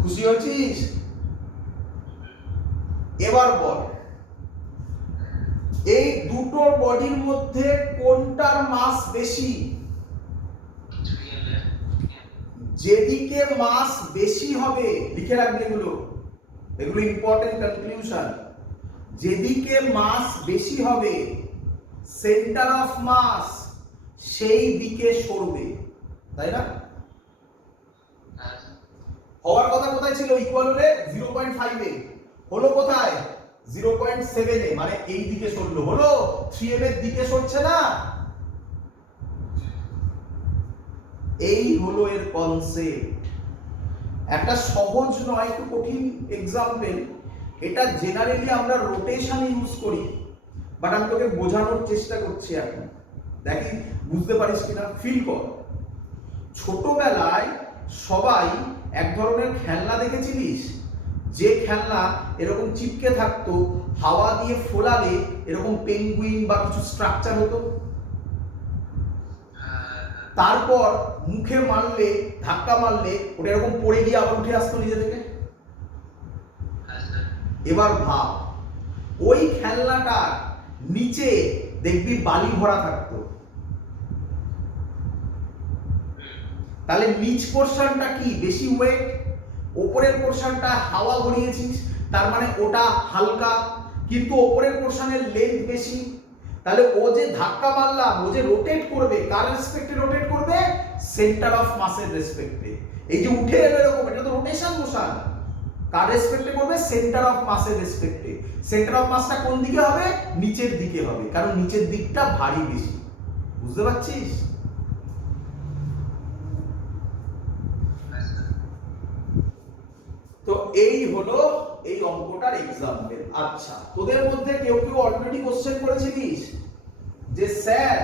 খুশি হয়েছিস? এবার বল এই দুটো বডির মধ্যে কোনটার মাস বেশি? যেদিকে মাস বেশি হবে, লিখে রাখবে এগুলো, এগুলো ইম্পর্টেন্ট কনক্লুশন। যেদিকে মাস বেশি হবে সেন্টার অফ মাস সেই দিকে সরবে, তাই না? হওয়ার কথা কোথায় ছিল? ইকুয়াল হলে 0.5 এ, হলো কোথায়? 0.7 এ, মানে এই দিকে সরলো। হলো 3m এর দিকে সরছে না? এই হলো এর কনসেপ্ট। একটা সহজ নয়, একটু কঠিন এক্সাম্পল। এটা জেনারেলি আমরা রোটেশন ইউজ করি, বাট আমি তোকে বোঝানোর চেষ্টা করছি এখন, দেখি বুঝতে পারিস কিনা, ফিল কর। ছোটবেলায় সবাই এক ধরনের খেলনা দেখেছিলিস, যে খেলনা এরকম চিপকে থাকতো, হাওয়া দিয়ে ফোলালে এরকম পেঙ্গুইন বা কিছু স্ট্রাকচার হতো, তারপর মুখে মারলে, ধাক্কা মারলে ওটা এরকম পড়ে গিয়ে আবার উঠে আসতো নিজে থেকে। এবার ভাব, ওই খেলনাটার নিচে দেখবি বালি ভরা থাকতো, তাহলে নিচ পোরশনটা কি বেশি ওয়েট, ওপরের পোরশনটা হাওয়া ভরিয়েছিস, তার মানে ওটা হালকা, কিন্তু ওপরের পোরশনের লেন্থ বেশি। তাহলে ও যে ধাক্কা মারলাম, ও যে রোটেট করবে, কার রেসপেক্টে রোটেট করবে? সেন্টার অফ মাসের রেসপেক্টে। এই যে উঠে এলো এরকম, এটা তো রোটেশন মোশন। কার রেসপেক্টে করবে? সেন্টার অফ মাসের রেসপেক্টে। সেন্টার অফ মাসটা কোন দিকে হবে? নিচের দিকে হবে, কারণ নিচের দিকটা ভারী বেশি। বুঝতে পারছিস? তো এই হলো এই অঙ্কটার এক্সাম্পল। আচ্ছা তোদের মধ্যে কেউ কেউ অলরেডি কোশ্চেন করেছিলিস যে স্যার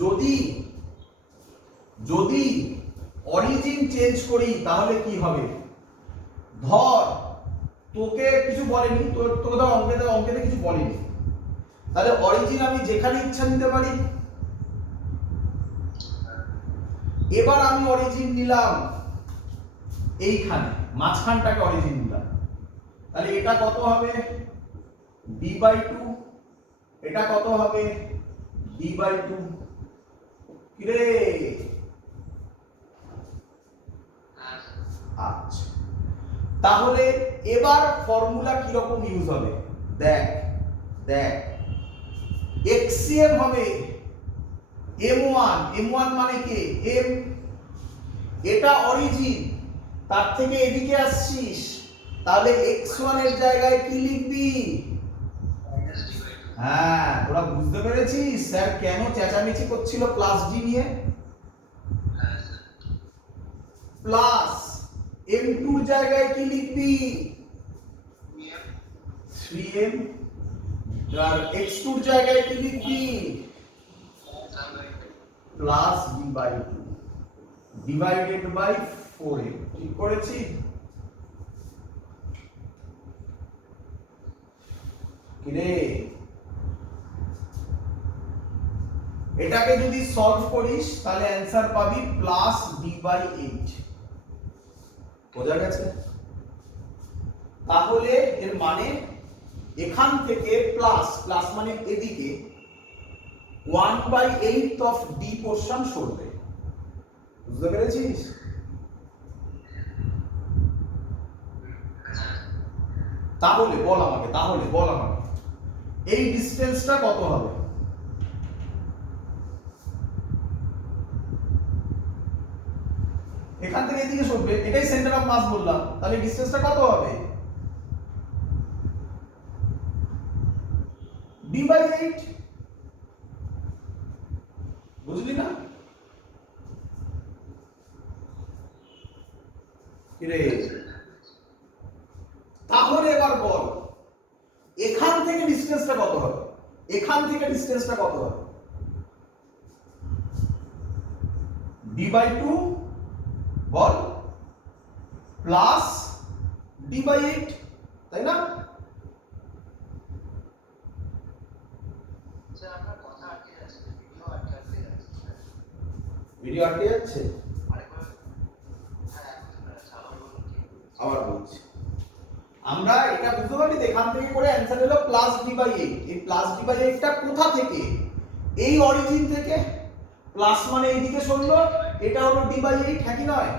যদি যদি অরিজিন চেঞ্জ করি তাহলে কি হবে? ধর তোকে কিছু বলেনি, তোকে ধর অঙ্কেতে কিছু বলেনি, তাহলে অরিজিন আমি যেখানে ইচ্ছা নিতে পারি। এবার আমি অরিজিন নিলাম এইখানে, মাঝখানটাকে অরিজিন নিলাম, তাহলে এটা কত হবে? b/2, এটা কত হবে? b/2। কি রে? আচ্ছা তাহলে এবার ফর্মুলা কি রকম ইউজ হবে? দেখ দেখ, এক্সিএম হবে m1, m1 মানে কি? m, এটা অরিজিন, তার থেকে এদিকে আসছিস, তাহলে x1 এর জায়গায় কি লিখবি? হ্যাঁ তোরা বুঝতে পেরেছিস স্যার কেন চেঁচামেচি করছিল প্লাস ডি নিয়ে? প্লাস m2 এর জায়গায় কি লিখবি? 3m। আর x2 এর জায়গায় কি লিখবি? Plus b/2 divided by 4m। ঠিক করেছি? কিরে এটাকে যদি সলভ করিস তাহলে অ্যানসার পাবি প্লাস b/8। বোঝা গেছে? তাহলে এর মানে এখান থেকে প্লাস প্লাস মানে এদিকে 1/8 অফ ডি পোরশন সরবে। বুঝতে পেরেছিস? তাহলে বল আমাকে এই ডিসটেন্সটা কত হবে? এখান থেকে এদিকে সরবে, এটাই সেন্টার অফ মাস বললাম, তাহলে ডিসটেন্সটা কত হবে? d/8। বুঝলি না? কিরে, তাহলে এবার বল এখান থেকে ডিসটেন্সটা কত হবে? d/2 বল প্লাস d/8, তাই না? ভিডিও আটকে যাচ্ছে, আবার বলছি। আমরা এটা বুঝতে পারি এখান থেকে করে অ্যানসার হলো প্লাস d/8। এই প্লাস d/8টা কোথা থেকে? এই অরিজিন থেকে। প্লাস মানে এইদিকে সরলো, এটা হলো d/8, হ্যাঁ কি নয়?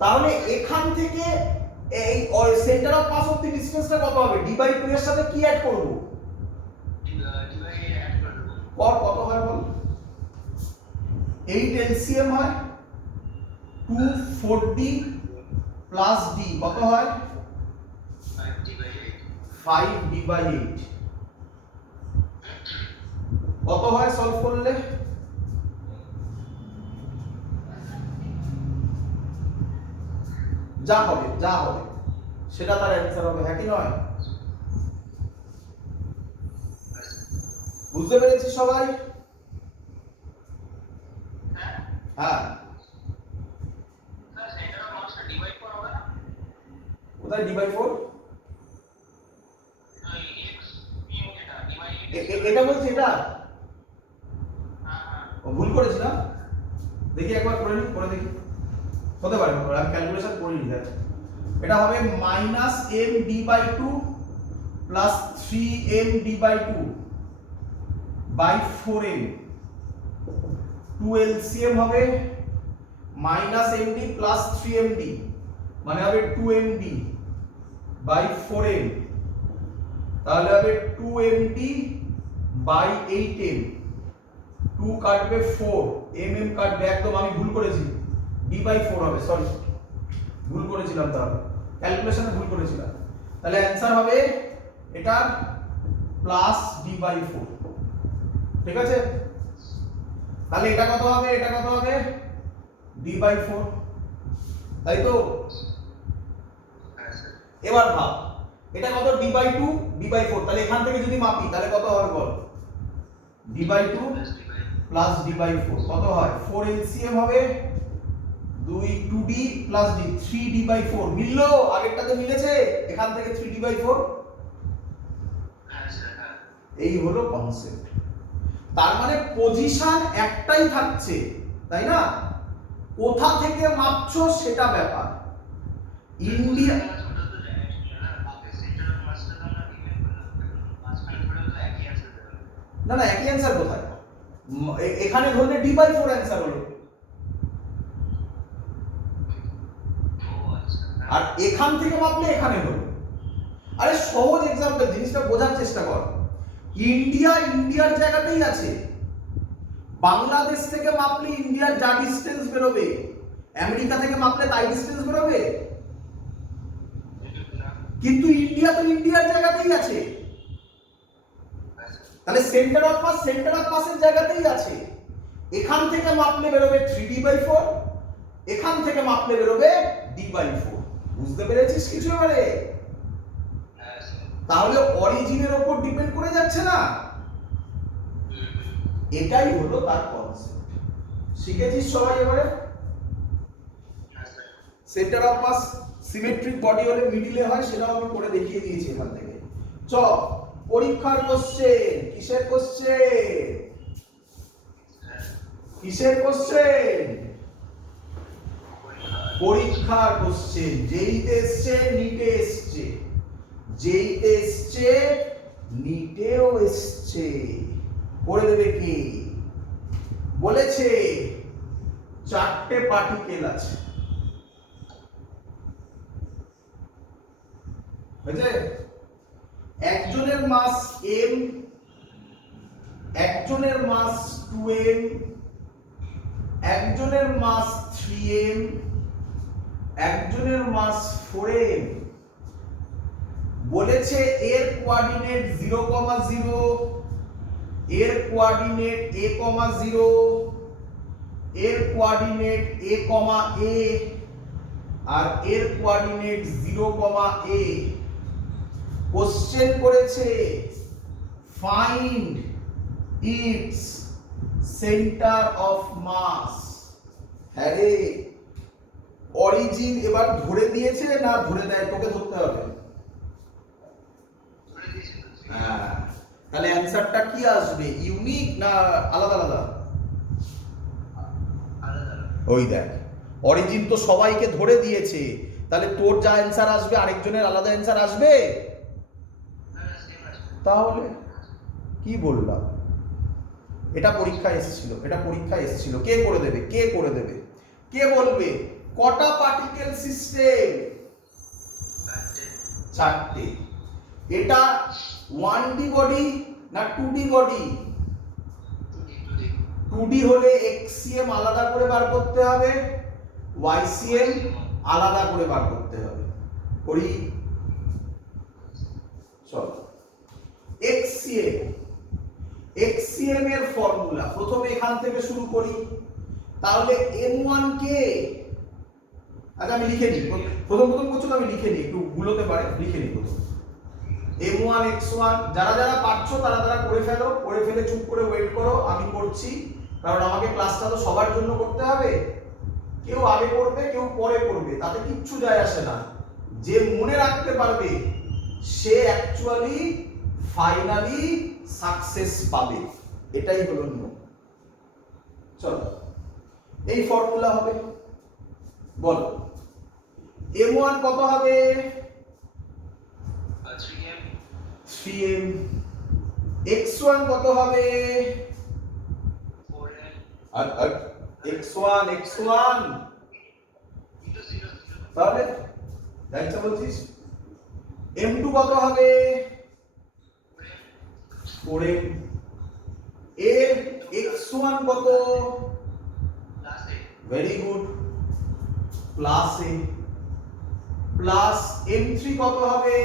তাহলে এখান থেকে এই centre of mass of the ডিসটেন্সটা কত হবে? d/2 এর সাথে কি অ্যাড করব? কত হয় বল? 8 এলসিএম হয়, 240 প্লাস d কত হয়? 5d/8 কত হয় সলভ করলে? যা হবে সেটা তার অ্যানসার হবে, হ্যাঁ কি নয়? বুঝতে পেরেছি সবাই? হ্যাঁ, কোথায় d/4? এটা বলছি, এটা ভুল করেছি না? দেখি একবার করে দেখি, হতে পারে আমি ক্যালকুলেশন করিনি। দেখ, এটা হবে -md/2 plus 3md/2 by 4m। 2 LCM হবে -md প্লাস 3md, মানে হবে 2md বাই 4m, তাহলে হবে 2md বাই 8m। 2 কাটবে 4, mm কাটবে, একদম আমি ভুল করেছি, d/4 হবে, সরি ভুল করেছিলাম, তাহলে ক্যালকুলেশনে ভুল করেছিলাম। তাহলে অ্যানসার হবে এটা প্লাস d/4, ঠিক আছে? তাহলে এটা কত হবে? d/4, তাই তো? এবার ভাব এটা কত? d/2 d/4, তাহলে এখান থেকে যদি মাপি তাহলে কত হবে বল? d/2 প্লাস d/4 কত হয়? 4 এলসিএম হবে, 2d প্লাস d 3d/4 মিললো? আগেরটাতে মিলেছে, এখান থেকে 3d/4। এই হলো কনসেপ্ট। তার মানে পজিশন একটাই থাকছে, তাই না? কোথা থেকে মাপছো সেটা ব্যাপার। ইন্ডিয়া না একই অ্যান্সার কোথায়? এখানে ধরলে d/4 অ্যান্সার হলো, আর এখান থেকে মাপলে এখানে হলো। আরে সহজ এক্সাম্পল, জিনিসটা বোঝার চেষ্টা কর। ইন্ডিয়ার জায়গাতেই আছে, বাংলাদেশ থেকে মাপলে ইন্ডিয়ার যা ডিসটেন্স বেরোবে, আমেরিকা থেকে মাপলে তাই ডিসটেন্স বেরোবে, কিন্তু ইন্ডিয়া তো ইন্ডিয়ার জায়গাতেই আছে। তাহলে সেন্টার অফ মাসের জায়গাতেই আছে। এখান থেকে মাপলে বেরোবে 3d/4, এখান থেকে মাপলে বেরোবে d/4। বুঝতে পেরেছিস কিছু এবারে? তাহলে অরিজিনের উপর ডিপেন্ড করে যাচ্ছে না? এটাই হলো তার কনসেপ্ট। শিখেছিস সবাই এবারে? Centre of mass symmetric body হলে মিডিলে হয়, সেটাও আমি করে দেখিয়ে দিয়েছি এখান থেকে। চ পরীক্ষার কোশ্চেন। কিসের কোশ্চেন? পরীক্ষার কোশ্চেন, যেইতে এসছে নিটে এসছে, যেইতে এসছে নিটেও এসছে। করে দেবে কি? বলেছে 4টে পার্টিকেল আছে, বুঝলে? একজনের মাস m, একজনের মাস 2m, একজনের মাস 3m, একজনের মাস 4m। বলেছে এর কোঅর্ডিনেট 0,0, এর কোঅর্ডিনেট a,0, এর কোঅর্ডিনেট a,a আর এর কোঅর্ডিনেট 0,a। কোশ্চেন করেছে find its centre of mass. হ্যাঁ রে, অরিজিন এবার ধরে দিয়েছে না ধরে দেয়? তোকে ধরতে হবে। হ্যাঁ, তাহলে অ্যানসারটা কি আসবে? ইউনিক না আলাদা আলাদা? ওই দেখ, অরিজিন তো সবাইকে ধরে দিয়েছে, তাহলে তোর যা অ্যানসার আসবে আরেকজনের আলাদা অ্যানসার আসবে? তাহলে কি বললাম? এটা পরীক্ষায় এসেছিল, এটা পরীক্ষায় এসেছিল। কে করে দেবে? কে করে দেবে? কে বলবে? কটা পার্টিকেল সিস্টেম? 4টে। এটা 1D বডি না 2D বডি? 2D হলে XCM আলাদা করে বার করতে হবে, YCM আলাদা করে বার করতে হবে। করি? চল। XCM, XCM এর ফর্মুলা প্রথমে এখান থেকে শুরু করি। তাহলে M1 কে, আচ্ছা আমি লিখে নিই, প্রথম করছো তো, আমি লিখে নিই, একটু ভুলতে পারে, লিখে নিই প্রথম। M1 X1, যারা যারা পারছো তারা তারা করে ফেলো, করে ফেলে চুপ করে ওয়েট করো, আমি করছি, কারণ আমাকে ক্লাসটা তো সবার জন্য করতে হবে। কেউ আগে করবে, কেউ পরে করবে, তাতে কিচ্ছু যায় আসে না। যে মনে রাখতে পারবে সে অ্যাকচুয়ালি ফাইনালি সাকসেস পাবে, এটাই হলো নিয়ম। চলো, এই ফর্মুলা হবে। বল M1 কত হবে? 3m। X1 কত হবে? 4m। আর X1 তাহলে যাইছা বলছিস। M2 কত হবে? 4m। এর X1 কত? Very good, plus a। Plus M3 কত হবে?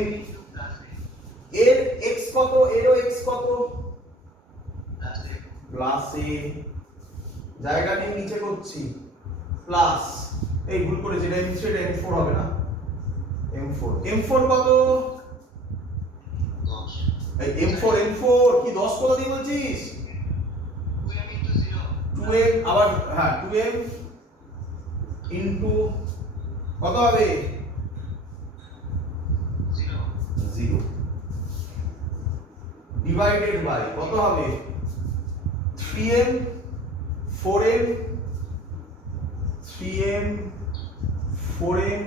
m। এর x কত? এরও x কত? Plus a। জায়গা নিয়ে নিচে করছি, প্লাস, এই ভুল করেছি, এটা M3, এটা M4 হবে না, M4 কত? 10। এই M4 কি 10 কত দিয়ে বলছিস? 2m, আবার হ্যাঁ 2m ইনটু কত হবে? 0 ডিভাইডেড বাই কত হবে? 3m 4m 3m 4m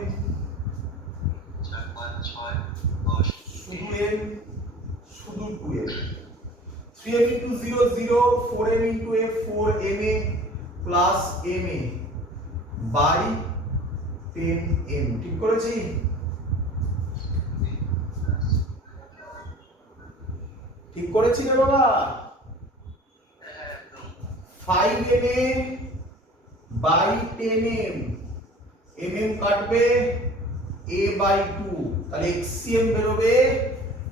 শুধু m শুধু 2m 3m into 0 0 4m into a 4ma plus ma by 10m। ঠিক করেছি? ঠিক করেছি রে বাবা? 5ma by 10m, mm কাটবে a by 2, তাহলে xcm বেরোবে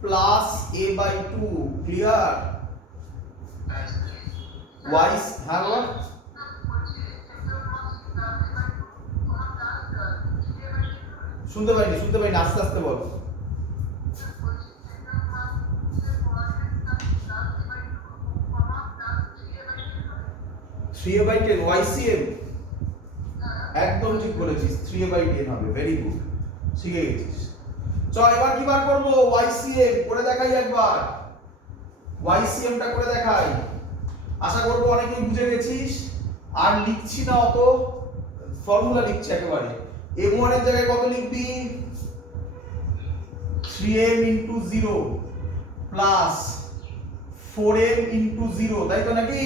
plus a by 2। Clear? y, হ্যাঁ বাবা শুনতে পাইনি, আস্তে আস্তে বল। থ্রি এ বাই 10 YCM, একদম ঠিক বলেছিস, 3a by 10 হবে। ভেরি গুড, শিখে গেছিস। চল এবার কি বার করব? YCM করে দেখাই একবার, YCM টা করে দেখাই। আশা করব অনেকেই বুঝে গেছিস। আর লিখছি না অত, ফর্মুলা লিখছি একেবারে। m1 এর জায়গায় কত লিখবি? 3m into 0 plus 4m into 0, তাই তো নাকি?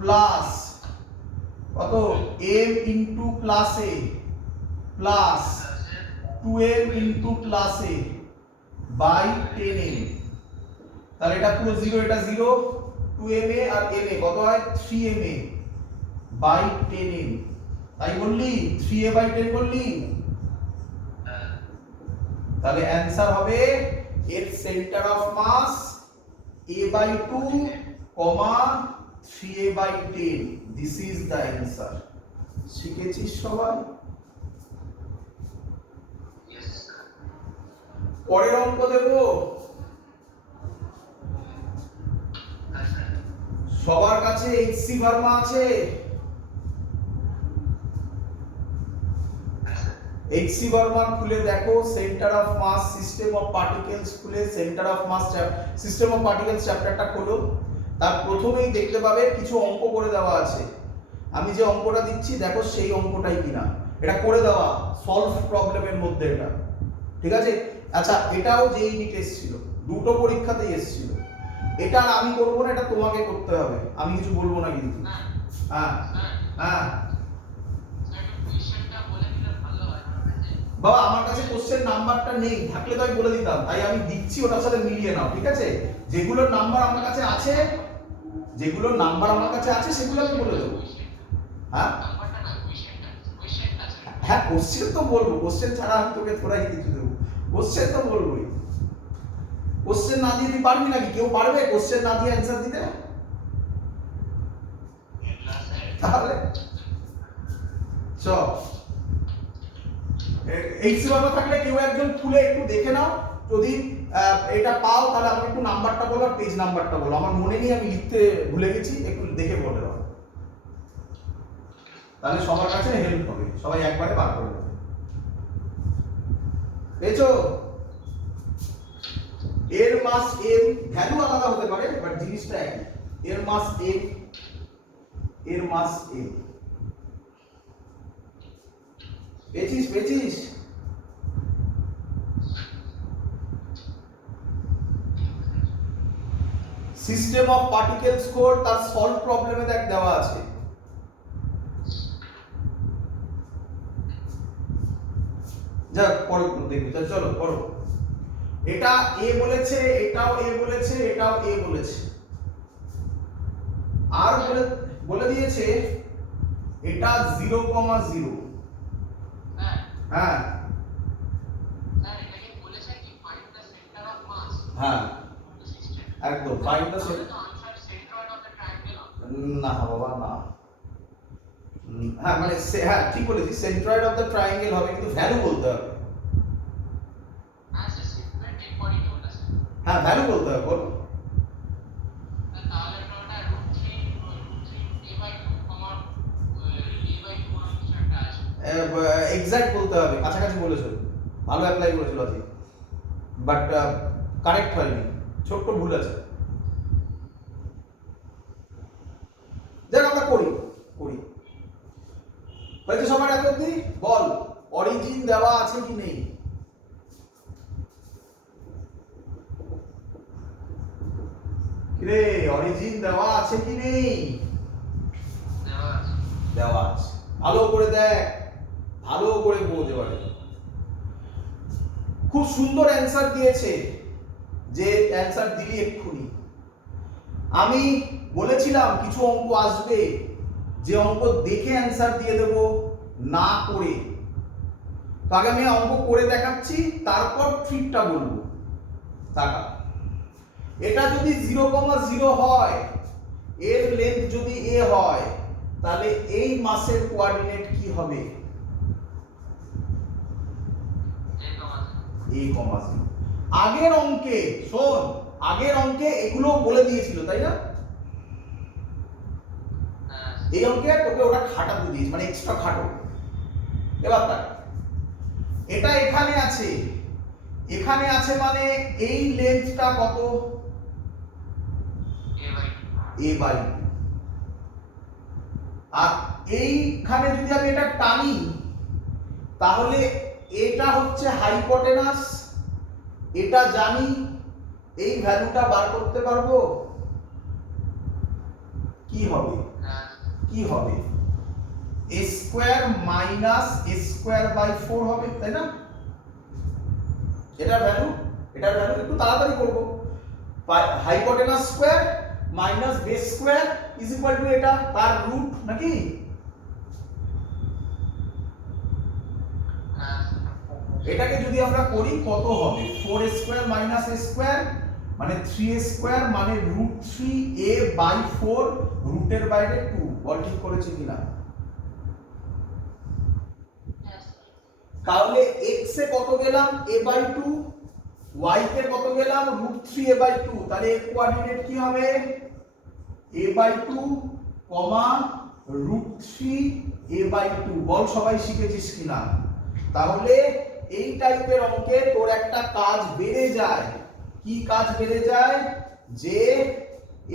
প্লাস কত? m into plus a plus 2m into plus a by 10m। তাহলে এটা পুরো 0, এটা 0, 2ma আর ma কত হয়? 3ma by 10m। তাই বললি? 3a বাই 10 বললি? তাহলে অ্যানসার হবে এর centre of mass a by 2, 3a by 10। This is the answer. শিখেছিস সবাই? পরের অঙ্ক দেবো। সবার কাছে এইচসি ভার্মা আছে? এইচসি ভার্মা খুলে দেখো, centre of mass system of particles খুলে centre of mass system of particles চ্যাপ্টারটা খোলো। তার প্রথমেই দেখতে পাবে কিছু অঙ্ক করে দেওয়া আছে। আমি যে অঙ্কটা দিচ্ছি দেখো সেই অঙ্কটাই কিনা, এটা করে দেওয়া সলভ প্রবলেমের মধ্যে এটা, ঠিক আছে? আচ্ছা, এটাও যেই নিট এসেছিল, দুটো পরীক্ষাতেই এসেছিল। এটা আর আমি করবো না, এটা তোমাকে করতে হবে, আমি কিছু বলবো না কিন্তু। হ্যাঁ হ্যাঁ বাবা, আমার কাছে কোশ্চেন নাম্বারটা নেই, থাকলে তো আমি বলে দিতাম, তাই আমি দিচ্ছি, ওটার সাথে মিলিয়ে নাও, ঠিক আছে? যেগুলোর নাম্বার আমার কাছে আছে, যেগুলোর নাম্বার আমার কাছে আছে সেগুলো আমি বলে দেবো। হ্যাঁ হ্যাঁ, কোশ্চেন তো বলবো, কোশ্চেন ছাড়া আমি তোকে থোড়াই কিছু দেবো, কোশ্চেন তো বলবোই। কোশ্চেন না দিয়ে তুই পারবি নাকি? কেউ পারবে কোশ্চেন না দিয়ে অ্যান্সার দিতে? তাহলে চ এইচসি ভার্মা থাকলে কেউ একজন খুলে একটু দেখে নাও, যদি এটা পাও তাহলে আমাকে একটু নাম্বারটা বলো আর পেজ নাম্বারটা বলো, আমার মনে নেই, আমি লিখতে ভুলে গেছি, একটু দেখে বলে দাও, তাহলে সবার কাছে হেল্প হবে, সবাই একবারে বার করে দেবে। পেয়েছো? এর মাস m, ভ্যালু আলাদা হতে পারে বাট জিনিসটা একই। এর মাস m, এর মাস m। পেয়েছিস? পেয়েছিস? সিস্টেম অফ পার্টিকেলস কোড তার সলভ প্রবলেমে দেখ দেওয়া আছে। যাক, পরে দেখবি, চলো পড়ো। এটা a বলেছে, এটাও a বলেছে, এটাও a বলেছে, আর বলে দিয়েছে এটা 0,0। হ্যাঁ হ্যাঁ একদম, ফাইন্ড দ্য সেন্টার। না বাবা না, হ্যাঁ মানে হ্যাঁ ঠিক বলেছিস, সেন্ট্রয়েড অফ দ্য ট্রায়াঙ্গেল হবে, কিন্তু ভ্যালু বলতে হবে। হ্যাঁ ভ্যালু বলতে হবে, বল। এক্সাক্ট বলতে হবে, কাছাকাছি বলেছো, ভালো অ্যাপ্লাই করেছো লজিক, বাট কারেক্ট হয়নি, ছোট্ট ভুল আছে। যাক, আমরা করি করি হয়েছে সবার এত অব্দি। বল, অরিজিন দেওয়া আছে কি নেই? রে, অরিজিন দেওয়া আছে কি নেই? দেওয়া আছে, ভালো করে দেখ, ভালো করে বোঝ। এবারে খুব সুন্দর অ্যান্সার দিয়েছে, যে অ্যান্সার দিলি এক্ষুনি। আমি বলেছিলাম কিছু অঙ্ক আসবে, যে অঙ্ক দেখে অ্যান্সার দিয়ে দেব না করে, তো আগে আমি অঙ্ক করে দেখাচ্ছি, তারপর ট্রিকটা বলবো। টাকা, এটা যদি 0,0 হয়, এর লেন্থ যদি a হয়, তাহলে এই মাসের কোঅর্ডিনেট কি হবে? a,0। আগের অঙ্কে শোন, আগের অঙ্কে এগুলো বলে দিয়েছিল, তাই না? এই অঙ্কে তোকে ওটা খাটাতে দিয়েছে, মানে এক্সট্রা খাটো। এবার দেখ, এটা এখানে আছে, এখানে আছে মানে এই লেন্থটা কত? a/2। আর এইখানে যদি আমি এটা টানি তাহলে এটা হচ্ছে হাইপোটেনাস, এটা জানি, এই ভ্যালুটা বার করতে পারবো। কি হবে কি হবে a square minus a square by 4 হবে, তাই না? এটার ভ্যালু একটু তাড়াতাড়ি করব। Hypotenuse square minus base square is equal to এটা তার রুট নাকি? এটাকে যদি আমরা করি কত হবে? 4a square minus a square মানে 3a স্কয়ার মানে রুট 3a বাই 4, রুটের বাইরে 2। বল ঠিক করেছি কিনা? তাহলে x এ কত গেলাম? a বাই 2, y তে কত গেলাম? Root 3a by 2। তাহলে এর কোঅর্ডিনেট কি হবে? a by 2 comma root 3a by 2। বল সবাই শিখেছিস কিনা? তাহলে এই টাইপের অঙ্কে তোর একটা কাজ বেড়ে যায়। কি কাজ বেড়ে যায়? যে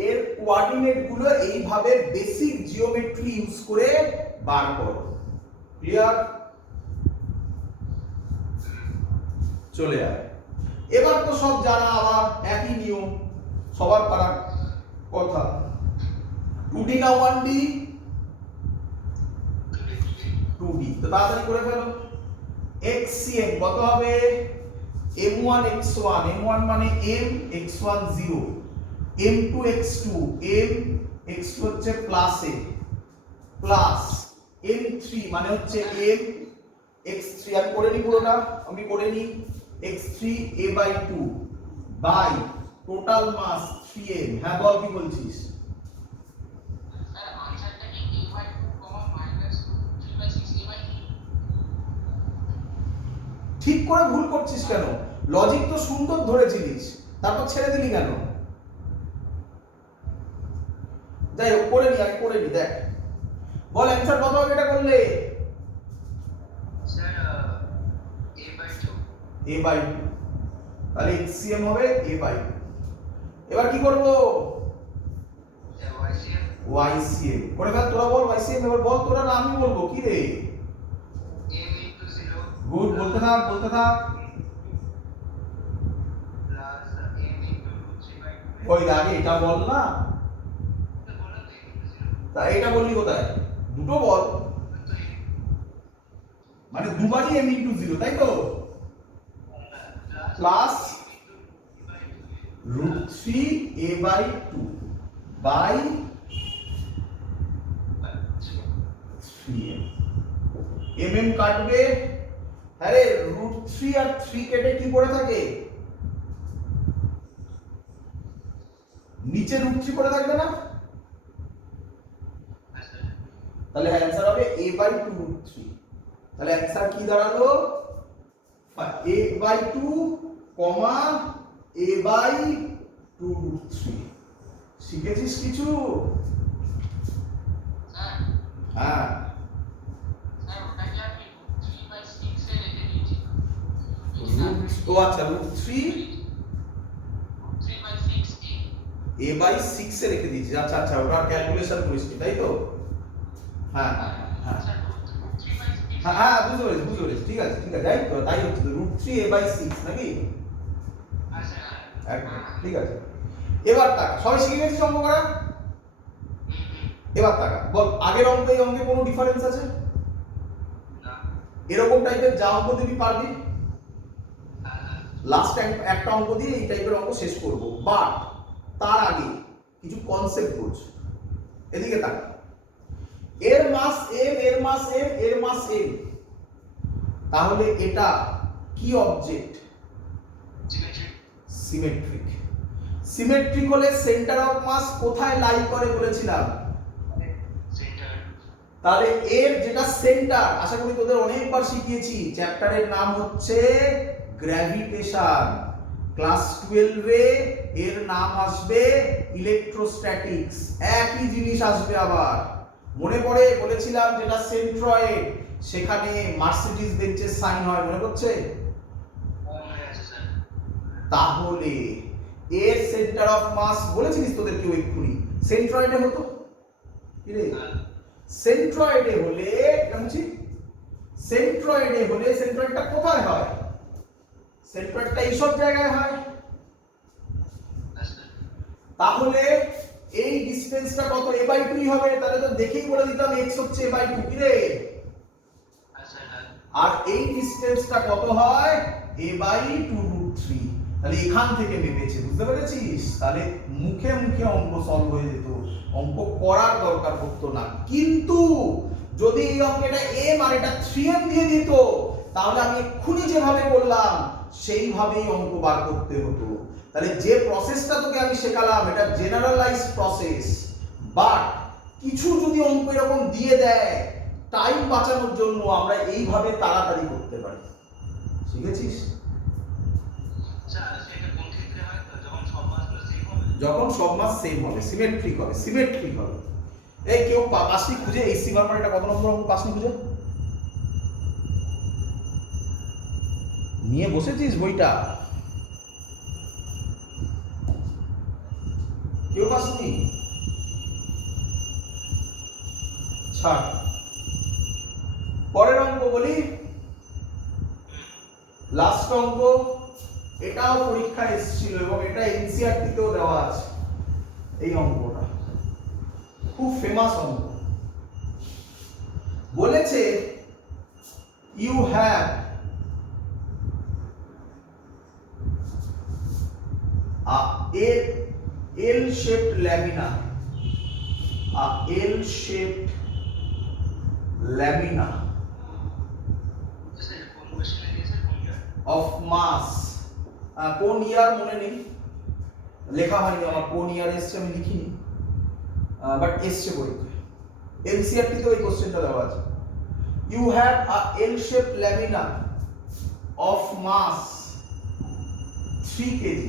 এর কোঅর্ডিনেট গুলো এইভাবে বেসিক জিওমেট্রি ইউজ করে বার করো। ক্লিয়ার? চলে যায়। এবার তো সব জানা, আবার একই নিয়ম সবার পারা কথা। 2D না 1D? 2D। তো তাড়াতাড়ি করে ফেলো। xcm কত হবে? m1 x1, m1 মানে m, x1 0, m2 x2, m x2 হচ্ছে প্লাস a প্লাস m3 মানে হচ্ছে m x3, আমি করে নি পুরোটা, আমি করে নি x3 a by 2 by total mass 3m। হ্যাঁ বল কি বলছিস? স্যার আনসারটা কি a by 2 minus 3/6 a by 2? ঠিক করে ভুল করছিস কেন? লজিক তো সুন্দর ধরেছিলিস, তারপর ছেড়ে দিলি কেন? যাই হোক করে নি, আমি করে নি। দেখ বল অ্যানসার কত হবে এটা করলে? Sir a by 2। a by 2, তাহলে xcm হবে a বাই 2। এবার কি করব? ycm করে ফেল। তোরা বল ycm, এবার বল তোরা, না আমি বলবো? কি রে? m into 0 গুড, বলতে থাক বলতে থাক। Plus m into root 3 by 2। ওই আগে এটা বল না, বলো তো m into 0। তা এটা বললি কোথায়? দুটো বল, তো মানে দুবারই m into 0, তাই তো? Plus root 3 a by 2 by 3m। mm কাটবে, আরে root 3 আর 3 কেটে কি পড়ে থাকে? নিচে root 3 পড়ে থাকবে না? তাহলে অ্যানসার হবে a by 2 root 3। তাহলে অ্যানসার কি দাঁড়ালো? a by 2 comma a by 2 root 3। শিখেছিস কিছু? স্যার হ্যাঁ স্যার ওটাকে আমি 3/6 এ রেখে দিয়েছি। ও আচ্ছা, root 3 3/6 a by 6 এ রেখে দিয়েছি। আচ্ছা আচ্ছা, ওটার ক্যালকুলেশন করিস তাই তো? হ্যাঁ হ্যাঁ হ্যাঁ স্যার 3/6 হ্যাঁ হ্যাঁ, বুঝতে পেরেছি। ঠিক আছে তাই তো, তাই হচ্ছে তো root 3 a by 6 নাকি? আচ্ছা একদম ঠিক আছে। এবার টাকা সবাই শিখে গেছিস অঙ্ক করা? এবার টাকা বল, আগের অঙ্ক এই অঙ্কে কোনো ডিফারেন্স আছে? না এরকম টাইপের যা অঙ্ক দিবি পারবি? লাস্ট একটা অঙ্ক দিয়ে এই টাইপের অঙ্ক শেষ করব, বাট তার আগে কিছু কনসেপ্ট বোঝ। এদিকে তাকা। এর মাস m, এর মাস m, এর মাস m, তাহলে এটা কি অবজেক্ট? Geometry symmetric. সিমেট্রিক হলে সেন্টার অফ মাস কোথায় লাই করে বলেছিলাম? সেন্টার। তাহলে এর যেটা সেন্টার, আশা করি তোদের অনেকবার শিখিয়েছি, চ্যাপ্টারের নাম হচ্ছে গ্র্যাভিটেশন। ক্লাস 12 এ এর নাম আসবে ইলেকট্রোস্ট্যাটিক্স, একই জিনিস আসবে আবার। মনে পড়ে বলেছিলাম যেটা সেন্ট্রয়েড, সেখানে মার্সিডিজ বেঞ্চের সাইন হয়, মনে পড়ছে? মনে আছে স্যার। তাহলে এর সেন্টার অফ মাস বলেছিলিস তোদের কেউ এক্ষুনি সেন্ট্রয়েডে হতো কি রে? সেন্ট্রয়েডে হলে এটা বুঝি সেন্ট্রয়েডে হলে সেন্ট্রয়েডটা কোথায় হয়? সেন্ট্রয়েডটা এইসব জায়গায় হয়। হ্যাঁ স্যার। তাহলে এই ডিসটেন্সটা কত a/2 হবে, তাহলে তো দেখেই বলে দিতাম x হচ্ছে a/2 কি রে? হ্যাঁ স্যার। হ্যাঁ আর এই ডিসটেন্সটা কত হয় a/2√3। তাহলে এখান থেকে মেপেছে, বুঝতে পেরেছিস? তাহলে মুখে মুখে অঙ্ক সলভ হয়ে যেত, অঙ্ক করার দরকার পড়তো না। কিন্তু যদি এই অঙ্কটা m আর এটা 3m দিয়ে দিত, তাহলে আমি এক্ষুনি যেভাবে করলাম সেইভাবেই অঙ্ক বার করতে হতো। তাহলে যে প্রসেসটা তোকে আমি শেখালাম এটা জেনারেলাইজড প্রসেস, বাট কিছু যদি অঙ্ক এরকম দিয়ে দেয় টাইম বাঁচানোর জন্য আমরা এইভাবে তাড়াতাড়ি করতে পারি। শিখেছিস? স্যার সেটা কোন ক্ষেত্রে হয়? যখন সব মাসগুলো সেম হবে। যখন সব মাস সেম হবে, সিমেট্রিক হবে, সিমেট্রিক হবে। এই কেউ পাসনি খুঁজে, এই সি বারবার এটা কত নম্বর অঙ্ক পাসনি খুঁজে নিয়ে বসেছিস বইটা? কেউ পাসনি? ছাড়, পরের অঙ্ক বলি। লাস্ট অঙ্ক, এটাও পরীক্ষায় এসেছিল এবং এটা এনসিইআরটিতেও দেওয়া আছে। এই অঙ্কটা খুব ফেমাস অঙ্ক। বলেছে you have L-shaped lamina, a L-shaped lamina sir কোন কোশ্চেনে দিয়েছে, কোন ইয়ার? of mass, কোন ইয়ার মনে নেই, লেখা হয়নি আমার কোন ইয়ার এসছে আমি লিখিনি, বাট এসছে পরীক্ষায়। এনসিইআরটিতে ওই কোশ্চেনটা দেওয়া আছে। You have a L-shaped lamina of mass 3 kg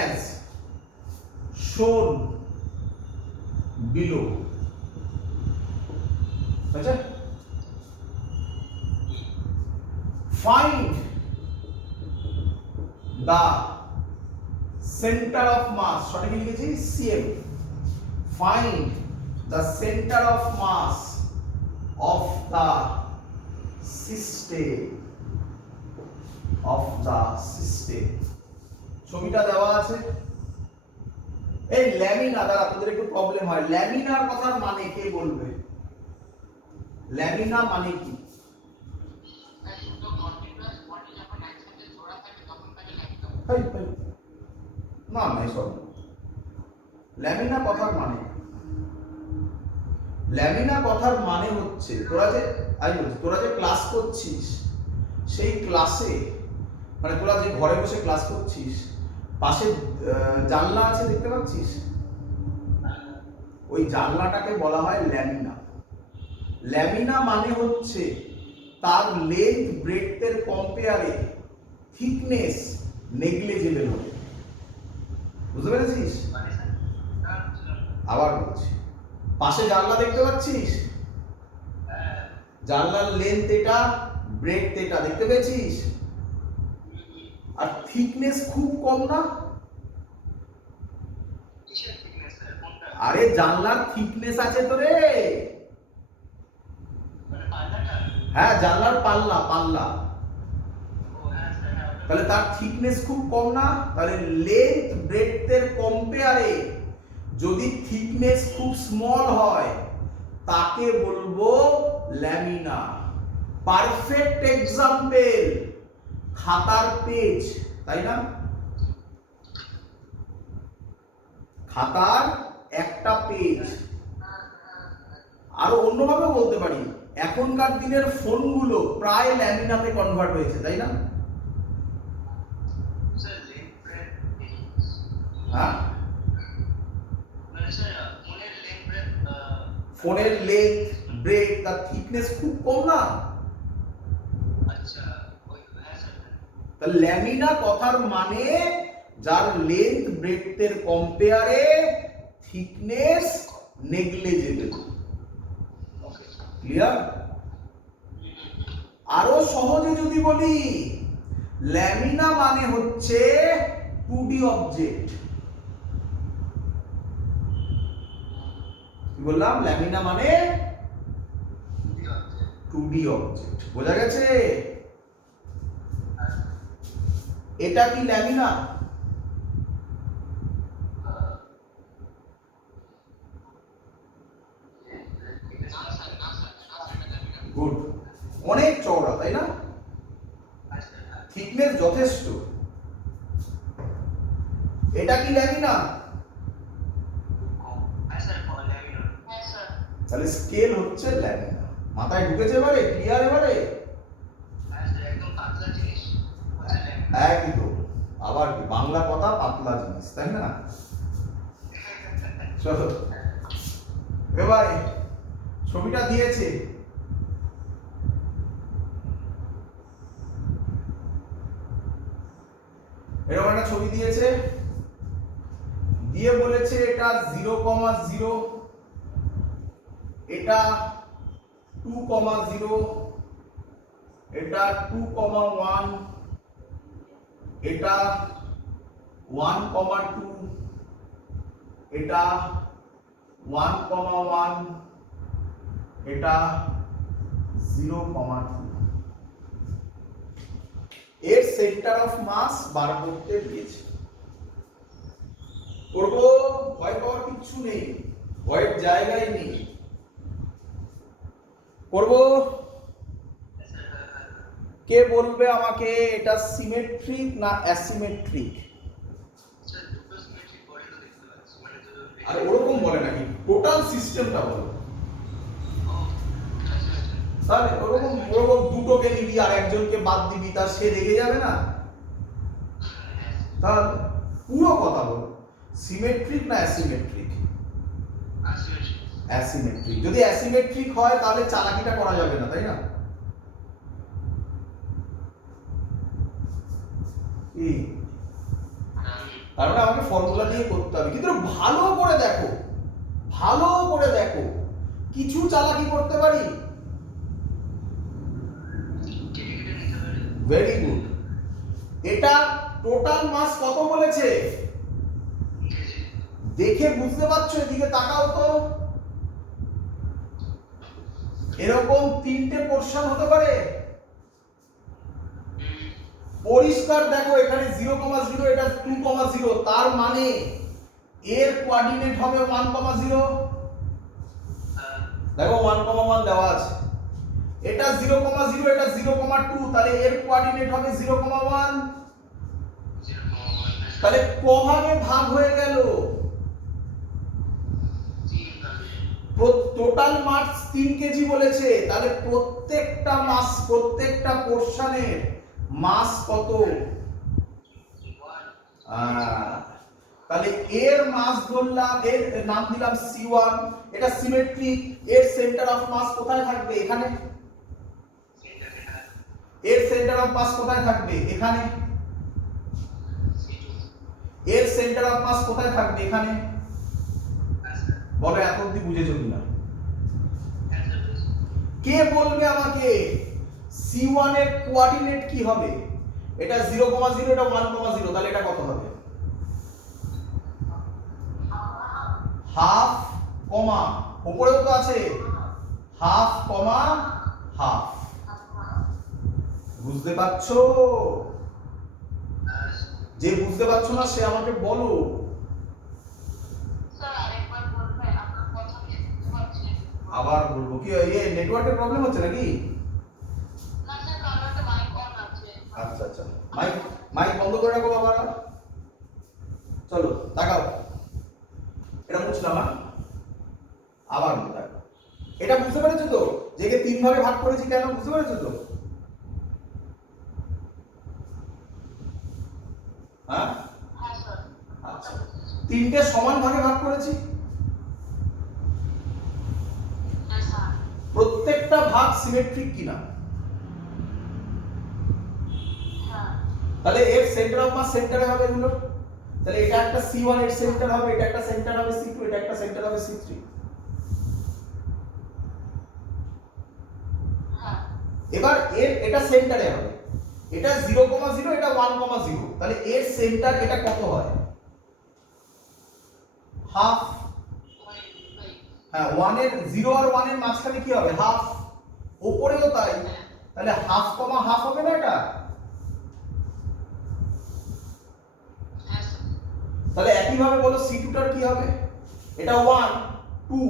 as shown below. আচ্ছা, find the center of mass, সঠিক লিখেছি cm, find the center of mass of the system, ছবিটা দেওয়া আছে। এই ল্যামিনা, দ্বারা আপনাদের একটু প্রবলেম হয়, ল্যামিনার কথার মানে কে বলবে? ল্যামিনা মানে কি? দুটো কন্টিনিউয়াস বডি যখন একসাথে জোড়া থাকে তখন তাকে ল্যামিনা। না না, এসব ল্যামিনা কথার মানে, ল্যামিনা কথার মানে হচ্ছে তোরা যে ক্লাস করছিস সেই ক্লাসে, মানে তোরা যে ঘরে বসে ক্লাস করছিস পাশে জানলা আছে দেখতে পাচ্ছিস, ওই জানলাটাকে বলা হয় ল্যামিনা। ল্যামিনা মানে হচ্ছে তার লেন্থ ব্রেডথের কম্পেয়ারে থিকনেস নেগলিজেবল হবে। বুঝতে পেরেছিস? মানে স্যার হ্যাঁ বুঝলাম। আবার বলছি, পাশে জানলা দেখতে পাচ্ছিস, হ্যাঁ জানলার লেন্থ এটা, ব্রেডথ এটা, দেখতে পেয়েছিস? আর থিকনেস খুব কম না? কিসের থিকনেস স্যার, কোনটা? আরে জানলার থিকনেস আছে তো রে। মানে পাল্লাটা? হ্যাঁ, জানলার পাল্লা পাল্লা, ও হ্যাঁ স্যার। হ্যাঁ ওটা। তাহলে তার থিকনেস খুব কম না? তাহলে লেন্থ ব্রেডথের কম্পেয়ারে যদি থিকনেস খুব স্মল হয় তাকে বলবো ল্যামিনা। পারফেক্ট এক্সাম্পল খাতার পেজ, তাই না? খাতার একটা পেজ। আরো অন্যভাবে বলতে পারি, এখনকার দিনের ফোনগুলো প্রায় ল্যামিনাতে কনভার্ট হয়েছে, তাই না? স্যার লেন্থ ব্রেড, হ্যাঁ, মানে স্যার ফোনের লেন্থ ব্রেড, ফোনের লেন্থ ব্রেড তার থিকনেস খুব কম না? আচ্ছা ওই হ্যাঁ স্যার। তাহলে ল্যামিনা কথার মানে যার লেন্থ ব্রেডথের কম্পেয়ারে থিকনেস নেগলিজেবল। Okay clear? আরো সহজে যদি বলি, ল্যামিনা মানে হচ্ছে 2D অবজেক্ট। বললাম ল্যামিনা মানে কি হচ্ছে 2D অবজেক্ট, বোঝা গেছে? এটা কি ল্যামিনা? না স্যার না স্যার এটা ল্যামিনার। গুড, অনেক চওড়া তাই না? আচ্ছা হ্যাঁ থিকনেস যথেষ্ট। এটা কি ল্যামিনা? কম আচ্ছা ল্যামিনার হ্যাঁ স্যার। তাহলে স্কেল হচ্ছে ল্যামিনা। মাথায় ঢুকেছে এবারে? ক্লিয়ার এবারে? আচ্ছা একদম পাতলা জিনিস হচ্ছে ল্যামিনার একদম। আবার কি বাংলা কথা, পাতলা জিনিস, তাই না? চলো এবারে ছবিটা দিয়েছে, এরকম একটা ছবি দিয়েছে, দিয়ে বলেছে এটা 0,0, এটা 2,0, এটা 2,1, এটা 1,2, এটা 1,1, এটা 0,2। এর সেন্টার অফ মাস বার করতে দিয়েছে। করবো, ভয় পাওয়ার কিচ্ছু নেই, ভয়ের জায়গায় নেই। করবো। কে বলবে আমাকে এটা সিমেট্রিক না অ্যাসিমেট্রিক? স্যার দুটো সিমেট্রিক বডি তো দেখতে পাচ্ছি মানে দুটো আরে ওরকম বলে নাকি, টোটাল সিস্টেমটা বলো। তাহলে ওরকম ওরকম দুটোকে নিবি আর একজনকে বাদ দিবি, তার সে রেগে যাবে না? তাহলে পুরো কথা বলো, সিমেট্রিক না অ্যাসিমেট্রিক? অ্যাসিমেট্রিক। যদি অ্যাসিমেট্রিক হয় তাহলে চালাকিটা করা যাবে না, তাই না? কি তার মানে আমাকে ফর্মুলা দিয়ে করতে হবে, কিন্তু ভালো করে দেখো, ভালো করে দেখো, কিছু চালাকি করতে পারি। Very good. এটা টোটাল মাস কত বলেছে? দেখে বুঝতে পারছো? এদিকে তাকাও তো। এরকম তিনটে পোরশন হতে পারে। পরিষ্কার দেখো, এখানে 0,0, এটা 2,0, তার মানে এর কোঅর্ডিনেট হবে 1,0। দেখো 1,1 দেওয়া আছে। এটা 0,0, এটা 0,2, তাহলে এর কোঅর্ডিনেট হবে 0,1। তাহলে কভাবে ভাগ হয়ে গেল? টোটাল মাস 3 কেজি বলেছে, তাহলে প্রত্যেকটা মাস, প্রত্যেকটা পোরশনের মাস কত? তাহলে এর মাস ধরলাম, এর নাম দিলাম C1, এটা সিমেট্রিক। এর সেন্টার অফ মাস কোথায় থাকবে? এখানে। এর সেন্টার অফ মাস কোথায় থাকবে? এখানে। এর সেন্টার অফ মাস কোথায় থাকবে? এখানে। বলো এত অবধি বুঝেছো কিনা? কে বলবে আমাকে C1 এর কোঅর্ডিনেট কি হবে? এটা 0,0, এটা 1,0, তাহলে এটা কত হবে? হাফ কমা, উপরেও তো আছে হাফ কমা হাফ। বুঝতে পারছো? যে বুঝতে পারছো না সে আমাকে বলো। স্যার আরেকবার বলবেন, আপনার কথা আমি শুনতে পাচ্ছি। আবার বলবো কি, এই নেটওয়ার্কের প্রবলেম হচ্ছে নাকি? না স্যার, কারণ একটা মাইক অন আছে। আচ্ছা আচ্ছা, মাইক মাইক বন্ধ করে রাখো বাবা। চলো তাকাও, এটা বুঝলাম না, আবার দেখো। এটা বুঝতে পেরেছো তো যে একে 3 ভাগে ভাগ করেছি কেন? বুঝতে পেরেছো তো? হ্যাঁ হ্যাঁ স্যার। আচ্ছা, 3টে সমান ভাগে ভাগ করেছি। হ্যাঁ স্যার। প্রত্যেকটা ভাগ সিমেট্রিক কিনা? হ্যাঁ। তাহলে এর সেন্টার অফ মাস সেন্টারে হবে এগুলো। তাহলে এটা একটা C1 এর সেন্টার হবে, এটা একটা সেন্টার হবে C2, এটা একটা সেন্টার হবে C3। হ্যাঁ। এবার এর এটা সেন্টারে হবে, এটা 0,0, এটা 1,0, তাহলে এর সেন্টার এটা কত হয়? হাফ। হ্যাঁ 1 এর 0 আর 1 এর মাঝখানে কি হবে হাফ, ওপরেও তাই, তাহলে হাফ কমা হাফ হবে না এটা? হ্যাঁ স্যার। তাহলে একই ভাবে বলো C2 টার কি হবে? এটা 1 2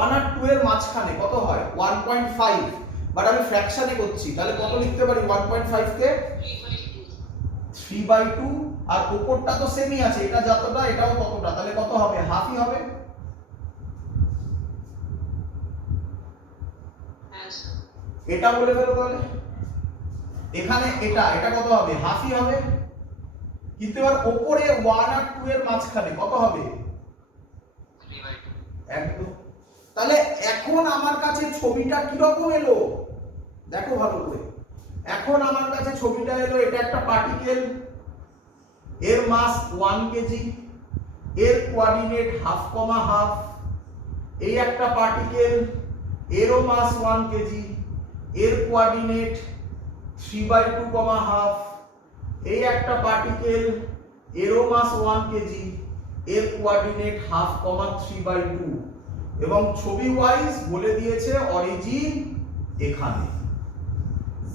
1 আর 2 এর মাঝখানে কত হয় 1.5, বাট আমি ফ্র্যাকশনে করছি, তাহলে কত লিখতে পারি 1.5 কে 3/2, আর উপরটা তো সেমই আছে, এটা যতটা এটাও ততটা, তাহলে কত হবে হাফই হবে। হ্যাঁ স্যার। এটা বলে ফেলো তাহলে, এখানে এটা কত হবে হাফই হবে, কিন্তু এবার উপরে 1 আর 2 এর মাঝখানে কত হবে 3/2। একদম। তাহলে এখন আমার কাছে ছবিটা কিরকম এলো দেখো ভালো করে, এখন আমার কাছে ছবিটা এলো, এটা একটা পার্টিকেল, এর মাস 1 কেজি, এর কোঅর্ডিনেট হাফ কমা হাফ, এই একটা পার্টিকেল, এরও মাস 1 কেজি, এর কোঅর্ডিনেট 3/2 কমা হাফ, এই একটা পার্টিকেল, এরও মাস 1 কেজি, এর কোঅর্ডিনেট হাফ কমা 3/2, এবং ছবি ওয়াইজ বলে দিয়েছে অরিজিন এখানে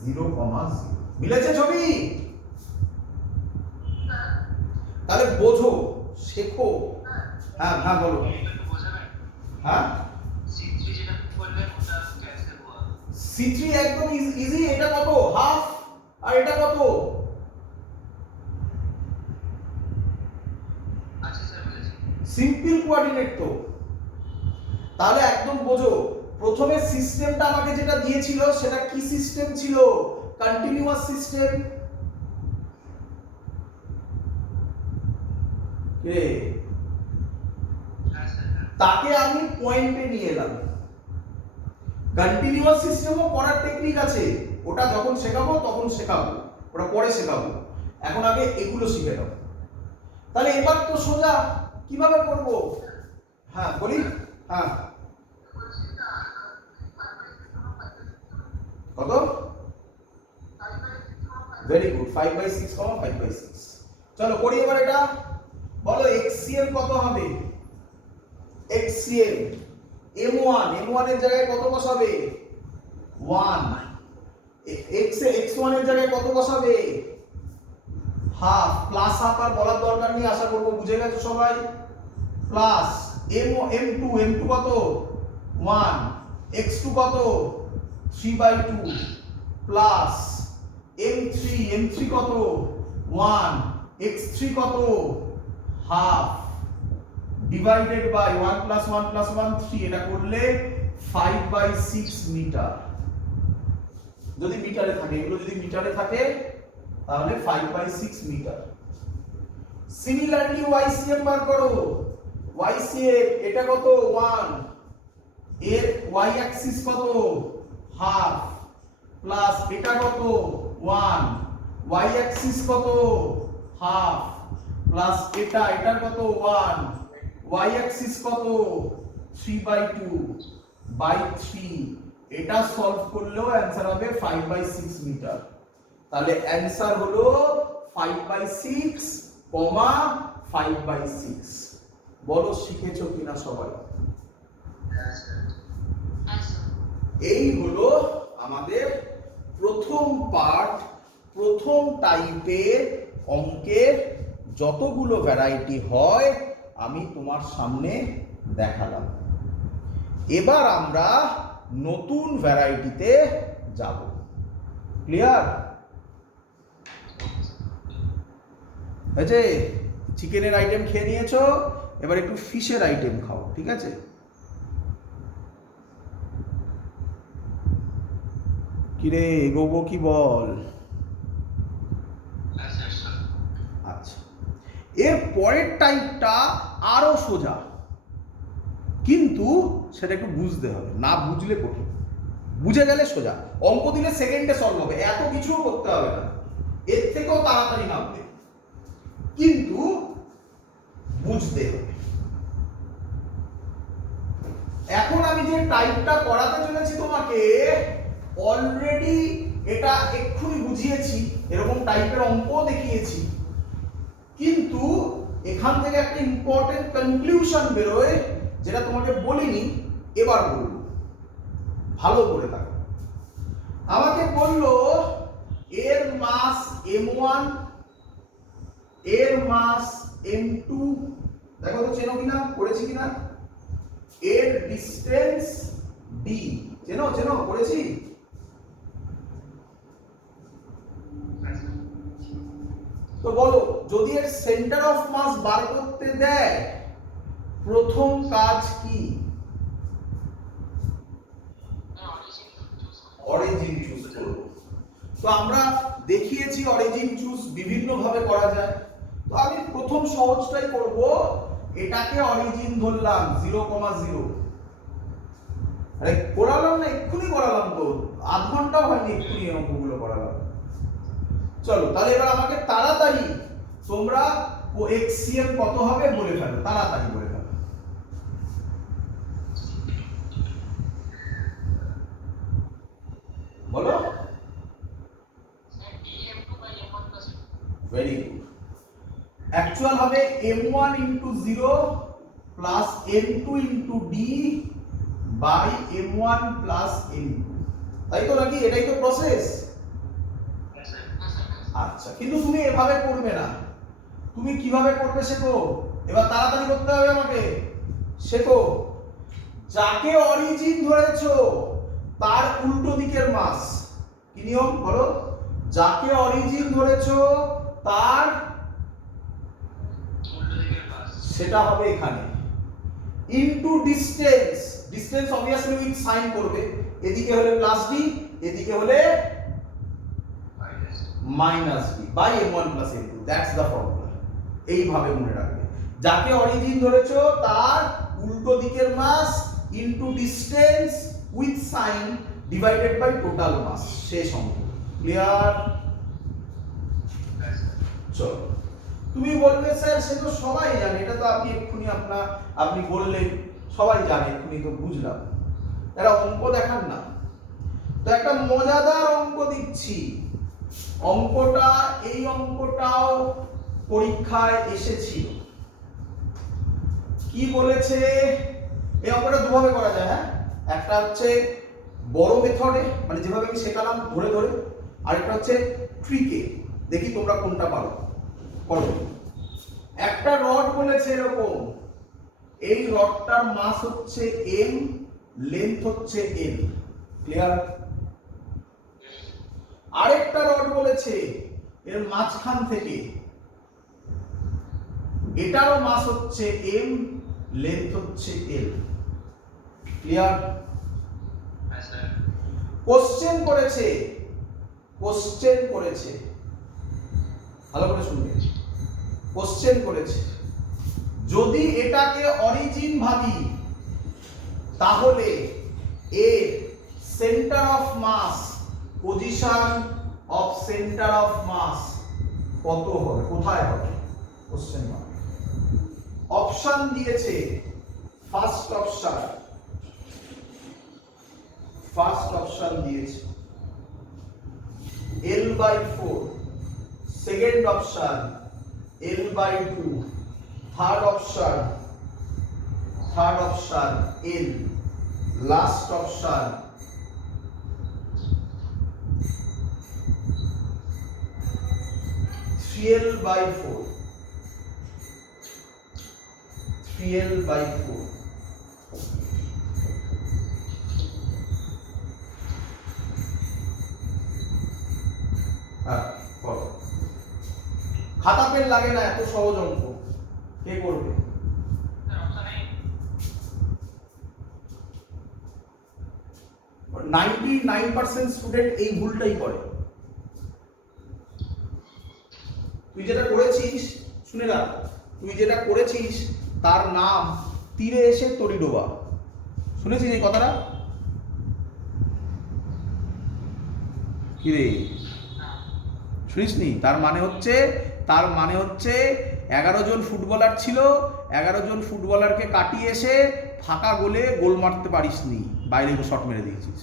0,0। মিলেছে ছবি? তাহলে বোঝো, শেখো। হ্যাঁ হ্যাঁ বলো। একটু বোঝাবেন? হ্যাঁ C3 যেটা বললেন ওটা ক্যান্সেল হওয়া। C3 একদম ইজি, এটা কত হাফ আর এটা কত, আচ্ছা স্যার বলেছি। সিম্পল কোঅর্ডিনেট তো। তাহলে একদম বোঝো, প্রথমে সিস্টেমটা আমাকে যেটা দিয়েছিল সেটা কি সিস্টেম ছিল, কন্টিনিউয়াস সিস্টেম। রে হ্যাঁ স্যার। তাকে আমি পয়েন্টে নিয়ে এলাম। কন্টিনিউয়াস সিস্টেমও করার টেকনিক আছে, ওটা যখন শেখাবো তখন শেখাবো, ওটা পরে শেখাবো, এখন আগে এগুলো শিখে নাও। তাহলে এবার তো সোজা কিভাবে করব? হ্যাঁ বলি। হ্যাঁ কত? Very good, 5/6, 5/6। চলো করি এবার এটা, বলো HCl কত হবে? HCl M1 এর জায়গায় কত বসাবে 1, x1 এর জায়গায় কত বসাবে হাফ, প্লাস হাফ আর বলার দরকার নেই, আশা করবো বুঝে গেছো সবাই। প্লাস M2 কত 1, x2 কত 3/2, প্লাস M3 কত 1, x3 কত হাফ, ডিভাইডেড বাই 1 + 1 + 1 3, এটা করলে 5/6 মিটার। যদি মিটারে থাকে, এগুলো যদি মিটারে থাকে তাহলে 5/6 মিটার। সিমিলারলি YCM বার করো, YCM এটা কত 1, এর y অ্যাক্সিস কত হাফ, প্লাস এটা কত 1, y অ্যাক্সিস কত হাফ, প্লাস এটা কত 1, y অ্যাক্সিস কত 3/2/3। এটা সলভ করলেও অ্যানসার হবে 5/6 মিটার। তাহলে অ্যানসার হলো 5/6, 5/6। বলো শিখেছো কিনা সবাই? হ্যাঁ স্যার। হ্যাঁ স্যার। এই হলো আমাদের প্রথম পার্ট, প্রথম টাইপের অঙ্কের যতগুলো ভ্যারাইটি হয় আমি তোমার সামনে দেখালাম। এবার আমরা নতুন ভ্যারাইটিতে যাব। ক্লিয়ার? আছে, চিকেনের আইটেম খেয়ে নিয়েছো, এবার একটু ফিশের আইটেম খাও, ঠিক আছে? কিরে এগোবো কি বল? হ্যাঁ স্যার। আচ্ছা, এর পরের টাইপটা আরো সোজা, কিন্তু সেটা একটু বুঝতে হবে, না বুঝলে কঠিন, বুঝে গেলে সোজা। অঙ্ক দিলে সেকেন্ডে সলভ হবে, এত কিছুও করতে হবে না, এর থেকেও তাড়াতাড়ি নামবে, কিন্তু বুঝতে হবে। এখন আমি যে টাইপটা করাতে চলেছি তোমাকে, অলরেডি এটা এক্ষুনি বুঝিয়েছি, এরকম টাইপের অঙ্কও দেখিয়েছি, কিন্তু এখান থেকে একটা ইম্পর্টেন্ট কনক্লুশন বেরোয় যেটা তোমাকে বলিনি, এবার বলবো, ভালো করে থাকো। আমাকে বললো এর মাস m1, এর মাস m2, দেখো তো চেনো কিনা, করেছি কিনা, এর ডিস্টেন্স d, চেনো চেনো করেছি। তো বলো, যদি এর সেন্টার অফ মাস বার করতে দেয় প্রথম কাজ কি? অরিজিন চুজ করব। তো আমরা দেখিয়েছি অরিজিন চুজ বিভিন্ন ভাবে করা যায়। তো আমি প্রথম সহজটাই করব, এটাকে অরিজিন ধরলাম 0,0। আরে করালাম না, এক্ষুনি করালাম তো, আধ ঘন্টাও হয়নি, এক্ষুনি অঙ্কগুলো করালাম। চলো তাহলে এবার আমাকে তাড়াতাড়ি তোমরা এক্সিএম কত হবে বলে ফেলো, তাড়াতাড়ি বলে ফেলো। বলো। Very good. অ্যাকচুয়াল হবে m1 into 0 plus m2 into d by m1 plus m2, তাই তো নাকি? এটাই তো প্রসেস। আচ্ছা, কিন্তু তুমি এভাবে করবে না, তুমি কিভাবে করবে শেখো। এবার তাড়াতাড়ি করতে হবে আমাকে, শেখো। যাকে অরিজিন ধরেছো তার উল্টো দিকের মাস কি নিয়ম বলো? যাকে অরিজিন ধরেছো তার সেটা হবে এখানে into distance. Distance obviously with sign করবে, এদিকে হলে প্লাস ডি, এদিকে হলে minus D by m1 plus m2, that's the formula. এইভাবে মনে রাখবে, যাকে অরিজিন ধরেছো তার উল্টো দিকের mass into distance with sign divided by total mass, শেষ অঙ্ক। ক্লিয়ার? চলো, তুমি বলবে স্যার সে তো সবাই জানে, এটা তো আপনি এক্ষুনি আপনি বললেন সবাই জানে, এক্ষুনি তো বুঝলাম। এটা অঙ্ক দেখান না তো, একটা মজাদার অঙ্ক দিচ্ছি। অঙ্কটা, এই অঙ্কটাও পরীক্ষায় এসেছিল। কি বলেছে? এই অঙ্কটা দুভাবে করা যায়। হ্যাঁ, একটা হচ্ছে বড় মেথডে, মানে যেভাবে আমি শেখালাম ধরে ধরে, আরেকটা হচ্ছে ট্রিকে। দেখি তোমরা কোনটা পারো, করো। একটা রড বলেছে এরকম, এই রডটার মাস হচ্ছে m, লেন্থ হচ্ছে l। ক্লিয়ার? আরেকটা রড বলেছে এর মাঝখান থেকে, এটারও মাস হচ্ছে m, লেন্থ হচ্ছে l। ক্লিয়ার? কোশ্চেন করেছে, কোশ্চেন করেছে, ভালো করে শুনবে, কোশ্চেন করেছে যদি এটাকে অরিজিন ভাবি তাহলে এর centre of mass, position of centre of mass কত হবে, কোথায় হবে? Question mark. অপশন দিয়েছে, ফার্স্ট অপশন দিয়েছে l/4, second option l/2, third option l, last option l/4। খাতা পেন লাগে না, এত সহজ অঙ্ক কে করবে? 99% স্টুডেন্ট এই ভুলটাই করে। তুই যেটা করেছিস, শুনে রাখ, তুই যেটা করেছিস তার নাম তীরে এসে তরি ডোবা। শুনেছিস এই কথাটা? কি রে, শুনিসনি? তার মানে হচ্ছে 11 জন ফুটবলার ছিল, 11 জন ফুটবলারকে কাটিয়ে এসে ফাঁকা গোলে গোল মারতে পারিসনি, বাইরে শট মেরে দিয়েছিস।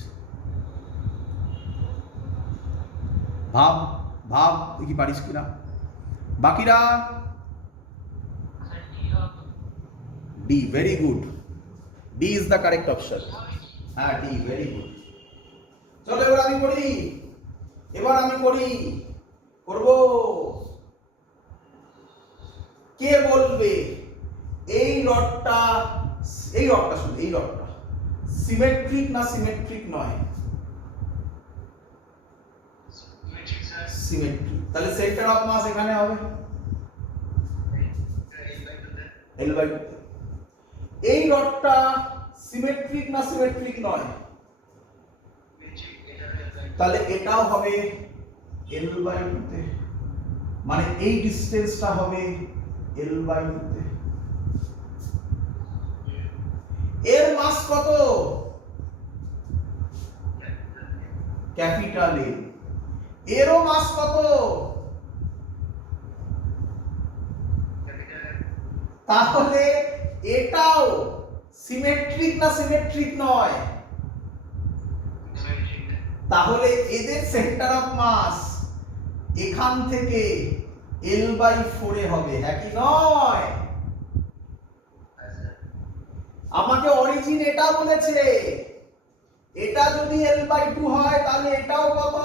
ভাব কি পারিস কিনা। বাকিরা D, very good, D is the correct option. হ্যাঁ ডি, ভেরি গুড। চলো এবার আমি করি, করবো। কে বলবে এই রডটা সিমেট্রিক না সিমেট্রিক নয়? Metric sir. সিমেট্রিক। তাহলে সেন্টার অফ মাস এখানে হবে L/2। এই রডটা সিমেট্রিক না সিমেট্রিক নয়? মেট্রিক, এটা L/2। তাহলে এটাও হবে L/2 তে, মানে এই ডিসটেন্সটা হবে L/2 তে। এর মাস কত? Capital A. এরও মাস কত? তাহলে এটাও সিমেট্রিক না সিমেট্রিক নয়? তাহলে এদের সেন্টার অফ মাস এখান থেকে L/4 এ হবে, হ্যাঁ কি নয়? আমাকে অরিজিন এটা বলেছে, এটা যদি L/2 হয় তাহলে এটাও কত?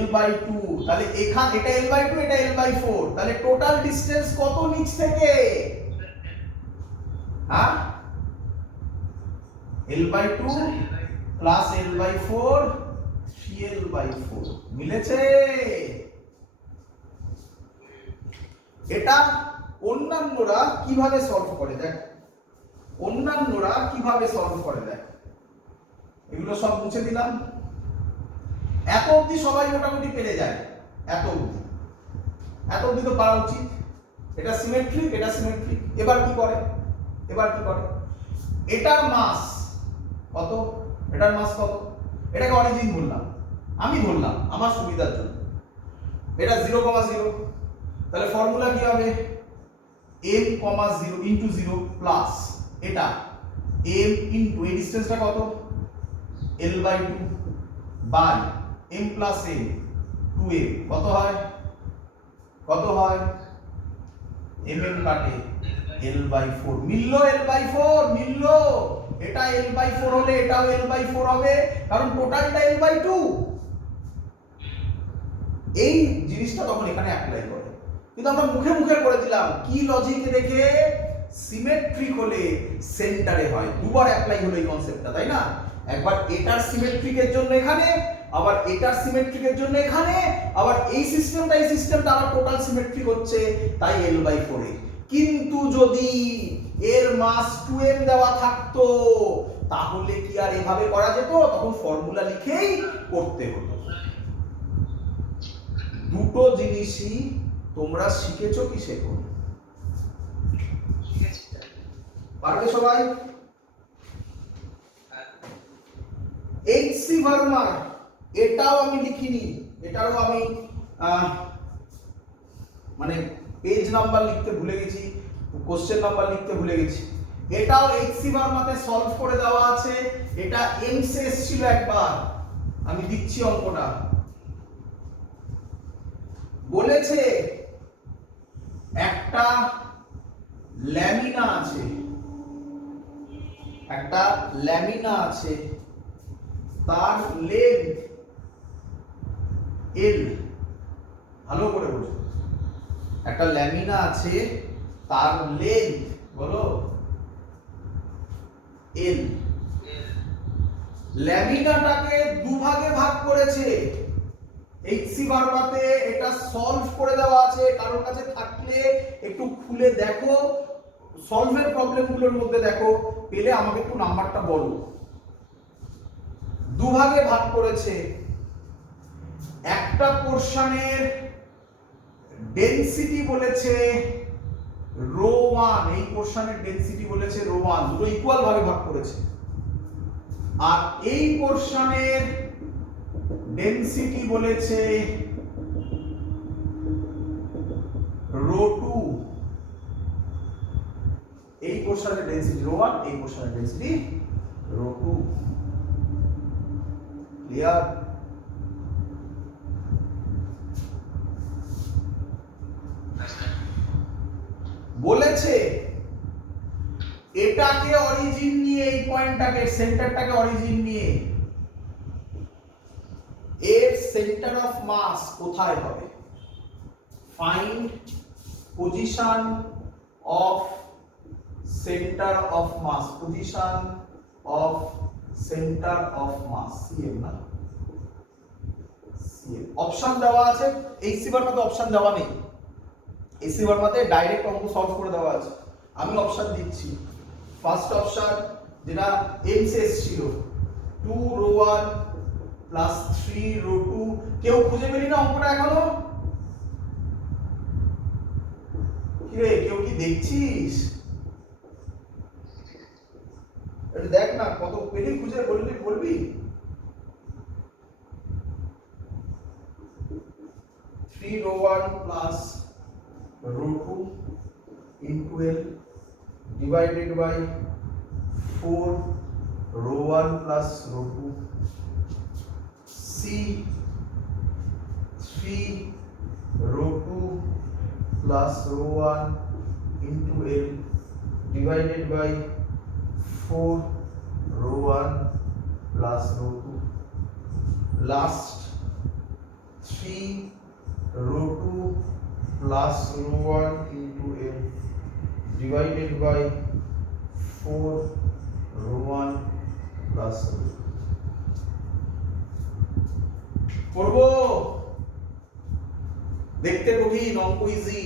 L/2। তাহলে এখান এটা L/2, এটা L/4, তাহলে টোটাল ডিসটেন্স কত নিচ থেকে? হ্যাঁ, L/2 প্লাস L/4, 3L/4 মিলেছে। এটা অন্যান্যরা কিভাবে সলভ করে দেখ, এগুলো সব মুছে দিলাম। এত অবধি সবাই মোটামুটি পেরে যায়, এত অবধি তো পারা উচিত। এটা সিমেট্রিক, এটা সিমেট্রিক। এবার কি করে? এটার মাস কত? এটাকে অরিজিন বললাম, আমি বললাম আমার সুবিধার জন্য। এটা 0,0, তাহলে ফর্মুলা কি হবে? m,0 ইন্টু 0 প্লাস এটা m ইন্টু এই ডিসটেন্সটা কত? L/2 by m plus n 2m কত হয়? mm কাটে L/4 মিলল। এটা L/4 হলে এটাও L/4 হবে, কারণ টোটালটা L/2। এই জিনিসটা তখন এখানে অ্যাপ্লাই করে, কিন্তু আমরা মুখে করে দিলাম। কি লজিক দেখে? সিমেট্রিক হলে সেন্টারে হয়, দুবার অ্যাপ্লাই হলো এই কনসেপ্টটা, তাই না? একবার এটার সিমেট্রিকের জন্য এখানে, আবার এটার সিমেট্রিকের জন্য এখানে, আবার এই সিস্টেমটা আবার টোটাল সিমেট্রিক হচ্ছে, তাই L/4 এ। কিন্তু যদি এর মাস 2m দেওয়া থাকতো তাহলে কি আর এভাবে করা যেত? তখন ফর্মুলা লিখেই করতে হতো। দুটো জিনিসই তোমরা শিখেছো কি শেখো? পারবে সবাই? এইচ.সি. ভার্মার, এটাও আমি লিখিনি, এটারও আমি মানে পেজ নাম্বার লিখতে ভুলে গেছি, কোশ্চেন নাম্বার লিখতে ভুলে গেছি। এটাও এইচ.সি. ভার্মাতে সলভ করে দেওয়া আছে। এটা এমসে এসেছিল একবার, আমি দিচ্ছি অঙ্কটা। বলেছে একটা ল্যামিনা আছে, তার লেন্থ L। ভালো করে বলছো। একটা ল্যামিনা আছে, তার লেন্থ বলো L। ল্যামিনাটাকে দুভাগে ভাগ করেছে। এইচ.সি. ভার্মাতে এটা সলভ করে দেওয়া আছে, কারোর কাছে থাকলে একটু খুলে দেখো, সলভের প্রবলেমগুলোর মধ্যে দেখো, পেলে আমাকে একটু নাম্বারটা বলো। দুভাগে ভাগ করেছে। একটা পোরশনের ডেনসিটি বলেছে ρ1, এই পোরশনের ডেনসিটি বলেছে ρ1, দুটো ইকুয়াল ভাবে ভাগ করেছে। আর এই পোরশনের ডেনসিটি বলেছে ρ2, এই পোরশনের ডেনসিটি ρ1, এই পোরশনের ডেনসিটি ρ2। ক্লিয়ার? বলেছে এটাকে অরিজিন নিয়ে, এই পয়েন্টটাকে, সেন্টারটাকে অরিজিন নিয়ে এর সেন্টার অফ মাস কোথায় হবে? Find position of centre of mass, position of centre of mass, CM না সিএম। অপশন দেওয়া আছে, এইচসি বর্মাতে অপশন দেওয়া নেই, এইচসি বর্মাতে ডাইরেক্ট অঙ্ক সলভ করে দেওয়া আছে। আমি অপশন দিচ্ছি। ফার্স্ট অপশন যেটা এমসিএস ছিল 2 রো 1 প্লাস 3 রো 2। কেউ খুঁজে পেলি না অঙ্কটা এখনো? কি রে, কেউ কি দেখছিস? এটা দেখ না কত পেলি, খুঁজে বলবি। 3 rho 1 plus rho 2 into L divided by 4 rho 1 plus rho 2, C 3 rho 2 plus rho 1 into L divided by 4 rho 1 plus rho 2, last 3 rho 2 plus rho 1 into L divided by 4 rho 1 plus rho 2. করব, দেখতে কঠিন, অঙ্ক easy.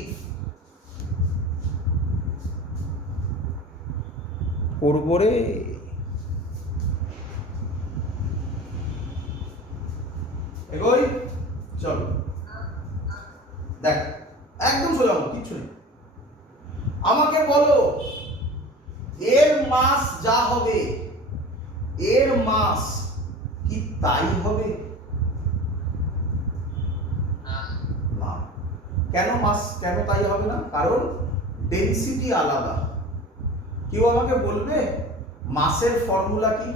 করব রে। এগোই, চলো দেখ, একদম সোজা অঙ্ক, কিচ্ছু নেই। আমাকে বলো এর মাস যা হবে, এর মাস কি তাই হবে? না। কেন মাস, কেন তাই হবে না? কারণ ডেনসিটি আলাদা। কেউ আমাকে বলবে মাসের ফর্মুলা কি?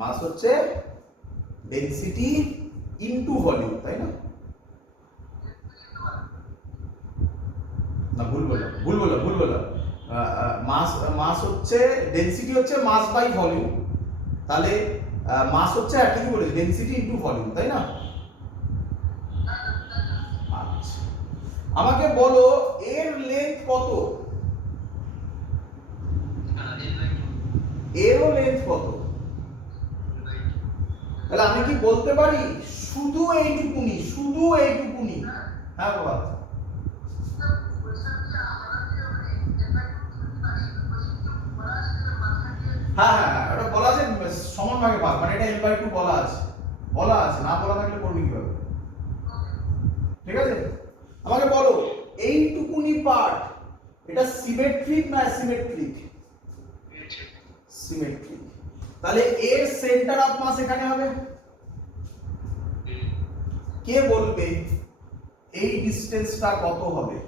মাস হচ্ছে ডেনসিটি ইনটু ভলিউম, তাই না? না, ভুল বললাম। মাস হচ্ছে, ডেনসিটি হচ্ছে মাস বাই ভলিউম। তাহলে মাস হচ্ছে ঠিকই বলেছি, ডেনসিটি ইনটু ভলিউম, তাই না? আচ্ছা, আমাকে বলো এর লেন্থ কত? এরও লেন্থ কত? তাহলে আমি কি বলতে পারি শুধু এইটুকুনি, শুধু এইটুকুনি? হ্যাঁ বাবা। হ্যাঁ, ওটা বলা আছে সমান ভাগে ভাগ, মানে এটা L/2 বলা আছে, না বলা থাকলে করবি কিভাবে? ঠিক আছে, আমাকে বলো এইটুকুনি পার্ট এটা সিমেট্রিক না অ্যাসিমেট্রিক? সিমেট্রিক। তাহলে এর সেন্টার অফ মাস এখানে হবে। কে বলবে এই ডিসটেন্সটা কত হবে?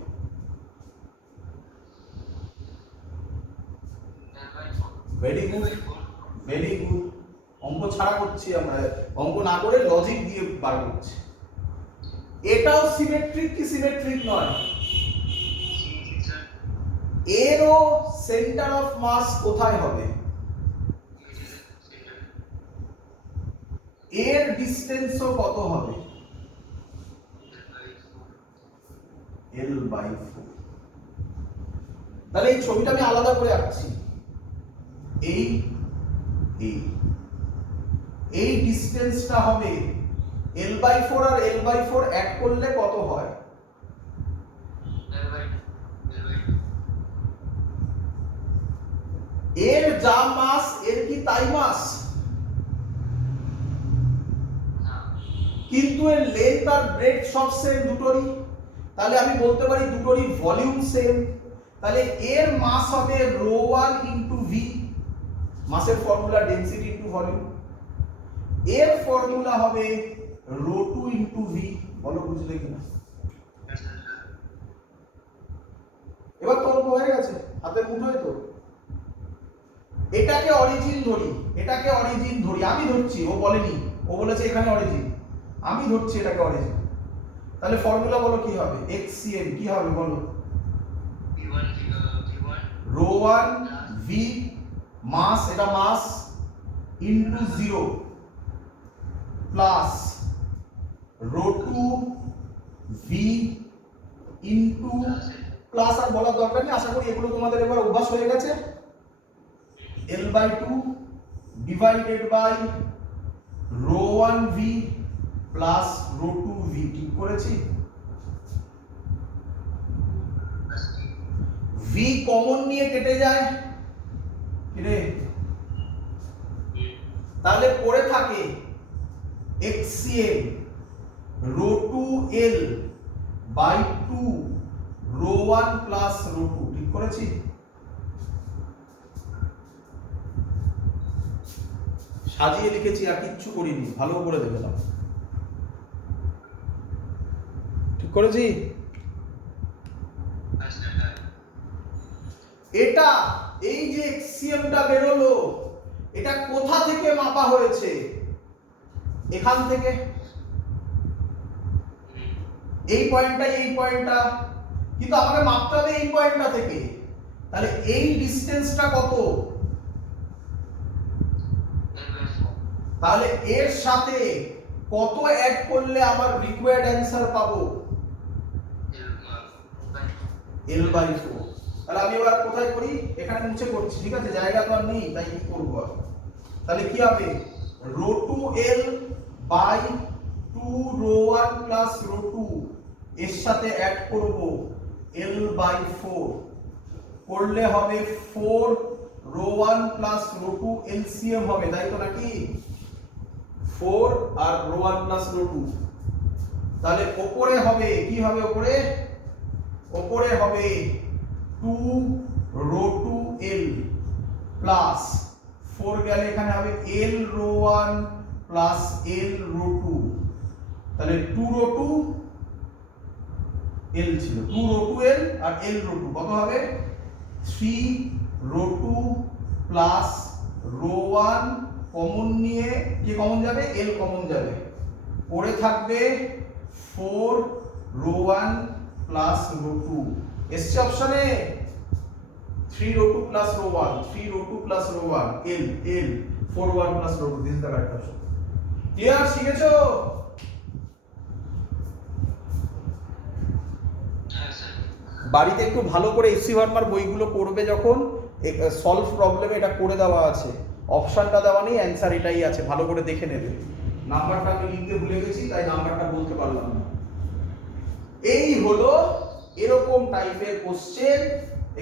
Very good, very good. অঙ্ক ছাড়া করছি আমরা, অঙ্ক না করে লজিক দিয়ে বার করছি। এটাও সিমেট্রিক কি সিমেট্রিক নয়? এরও সেন্টার অফ মাস কোথায় হবে? এর ডিসটেন্সও কত হবে? L/4। তাহলে এই ছবিটা আমি আলাদা করে আঁকছি। এই ডিসটেন্সটা হবে L/4, আর L/4 অ্যাড করলে কত হয়? এর যা মাস এর কি তাই মাস? কিন্তু এর লেন্থ আর ব্রেডথ সব সেম দুটোরই। তাহলে আমি বলতে পারি দুটোরই ভলিউম সেম। তাহলে এর মাস হবে রো 1 ইনটু ভি, মাসের ফর্মুলা ডেনসিটি ইনটু ভলিউম। এর ফর্মুলা হবে রো 2 ইনটু ভি। বলো বুঝলে কিনা? এবার তো অঙ্ক হয়ে গেছে, হাতের মুঠোয় তো। এটাকে অরিজিন ধরি, আমি ধরছি, ও বলেনি, ও বলেছে এখানে অরিজিন, আমি ধরছি এটাকে অরিজিন। তাহলে ফর্মুলা বলো কি হবে, xcm কি হবে বলো, v1 রো 1 ভি মাস, এটা mass into 0 plus rho 2 V into, plus আর বলার দরকার নেই, আশা করি এগুলো তোমাদের এবার অভ্যাস হয়ে গেছে, L/2 divided by rho 1 V plus rho 2 V, ঠিক করেছি? ভি কমন নিয়ে কেটে যায় রে, তাহলে পড়ে থাকে xcm rho 2 l by 2 rho 1 plus rho 2, ঠিক করেছি? সাজিয়ে লিখেছি আর কিচ্ছু করিনি, ভালো করে দেখে নাও, ঠিক করেছি? এটা এই যে xcmটা বেরোলো, এটা কোথা থেকে মাপা হয়েছে, এখান থেকে, এই পয়েন্টটাই এই পয়েন্টটা, কিন্তু আমাকে মাপতে হবে এই পয়েন্টটা থেকে, তাহলে এই ডিসটেন্সটা কত, তাহলে এর সাথে কত অ্যাড করলে আমার রিকোয়ার্ড অ্যানসার পাবো, L/4। তাহলে আমি এবার কোথায় করি, এখানে মুছে করছি, ঠিক আছে, জায়গা তো আর নেই, তাই কি করবো আর, তাহলে কি হবে rho 2l by 2 rho 1 plus rho 2, এর সাথে অ্যাড করব L/4, করলে হবে 4 রো 1 প্লাস রো 2 এলসিএম হবে, তাই তো নাকি, 4 আর রো 1 প্লাস রো 2, তাহলে উপরে হবে কি হবে, উপরে হবে 2 রো 2l প্লাস 4 গেলে এখানে হবে l rho 1 plus l rho 2, তাহলে 2 রো 2 l ছিল, 2 রো 2l আর l রো 2 কত হবে, 3 রো 2 প্লাস রো 1 কমন নিয়ে কি কমন যাবে, l কমন যাবে, পড়ে থাকবে 4 রো 1 প্লাস রো 2, এসছে অপশনে 3 rho 2 plus rho 1, 3 rho 2 plus rho 1 l 4 1 plus rho 2, this is the right option. Clear, শিখেছো? বাড়িতে একটু ভালো করে এসসি ভার্মার বইগুলো পড়বে, যখন সলভ প্রবলেমে এটা করে দেওয়া আছে, অপশনটা দেওয়া নেই, অ্যান্সার এটাই আছে, ভালো করে দেখে নেবে। নাম্বারটা আমি লিখতে ভুলে গেছি, তাই নাম্বারটা বলতে পারলাম না। এই হলো এরকম টাইপের কোশ্চেন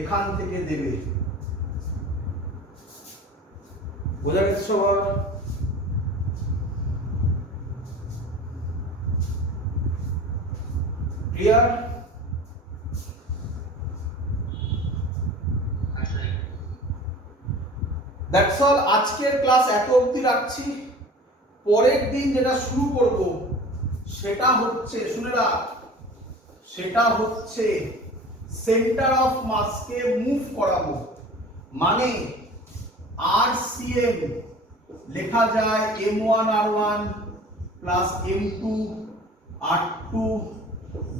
এখান থেকে দেবে, বোঝা গেছে সবার? ক্লিয়ার? দ্যাটস অল, আজকের ক্লাস এত অবধি রাখছি। পরের দিন যেটা শুরু করব সেটা হচ্ছে, শুনে রাখ, সেটা হচ্ছে সেন্টার অফ মাসকে মুভ করাবো, মানে RCM লেখা যায় M1R1 plus M2 R2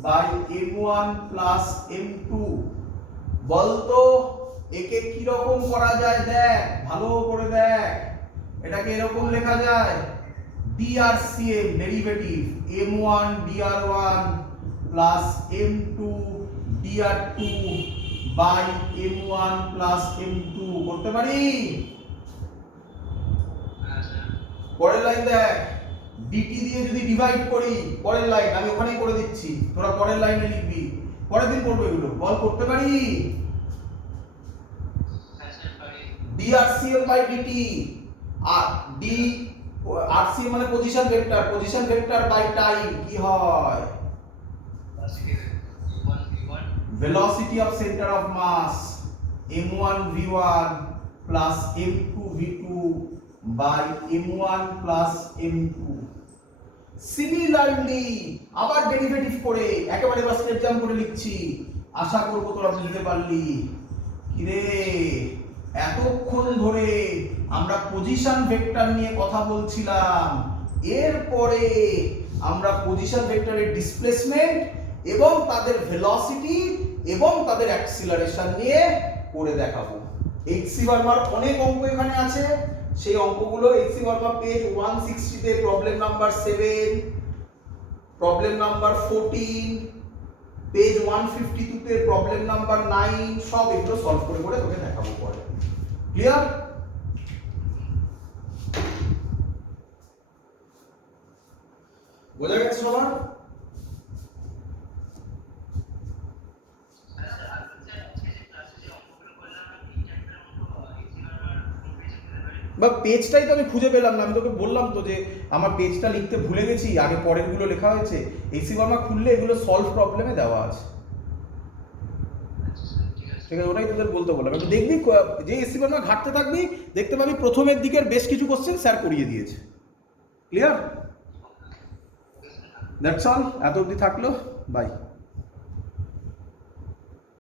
by M1 plus M2, বলতো একে কি রকম করা যায়, দেখ ভালো করে দেখ, এটাকে এরকম লেখা যায় DRCM derivative M1 DR1 plus M2 DR2 by M1 plus M2, করতে পারি? পরের লাইন দেখ, dt দিয়ে যদি ডিভাইড করি, পরের লাইন আমি ওখানেই করে দিচ্ছি, তোরা পরের লাইনে লিখবি, পরের দিন করবো এগুলো, বল করতে পারি? DRCM বাই dt, আর d RCM মানে পজিশন ভেক্টর বাই টাইম কি হয়, velocity of center of mass m1 v1 plus m2 v2 by m1 plus m2। Similarly আবার ডেরিভেটিভ করে একেবারে বা স্টেপ জাম্প করে লিখছি, আশা করব তোরা বুঝতে পারলি। কি রে, এতক্ষণ ধরে আমরা পজিশন ভেক্টর নিয়ে কথা বলছিলাম, এরপরে আমরা পজিশন ভেক্টরের ডিসপ্লেসমেন্ট এবং তাদের ভেলোসিটি এবং তাদের অ্যাক্সিলারেশন নিয়ে করে দেখাবো। এইচসি ভার্মার অনেক অঙ্ক এখানে আছে, সেই অঙ্কগুলো এইচসি ভার্মা পেজ 160 তে problem number 7, problem number 14, page 152 তে প্রবলেম নাম্বার 9, সব এগুলো সলভ করে করে তোকে দেখাবো পরে। ক্লিয়ার? বোঝা গেছে সবার? বা পেজটাই তো আমি খুঁজে পেলাম না, আমি তোকে বললাম তো যে আমার পেজটা লিখতে ভুলে গেছি, আগে পরেরগুলো লেখা হয়েছে। এইচসি ভার্মা খুললে এগুলো সলভ প্রবলেমে দেওয়া আছে, ঠিক আছে? ওটাই তোদের বলতে বললাম। একটু দেখবি যে এইচসি ভার্মা ঘাটতে থাকবি, দেখতে পাবি প্রথমের দিকের বেশ কিছু কোশ্চেন স্যার করিয়ে দিয়েছে। ক্লিয়ার? দ্যাটস অল, এত অবধি থাকলো, বাই।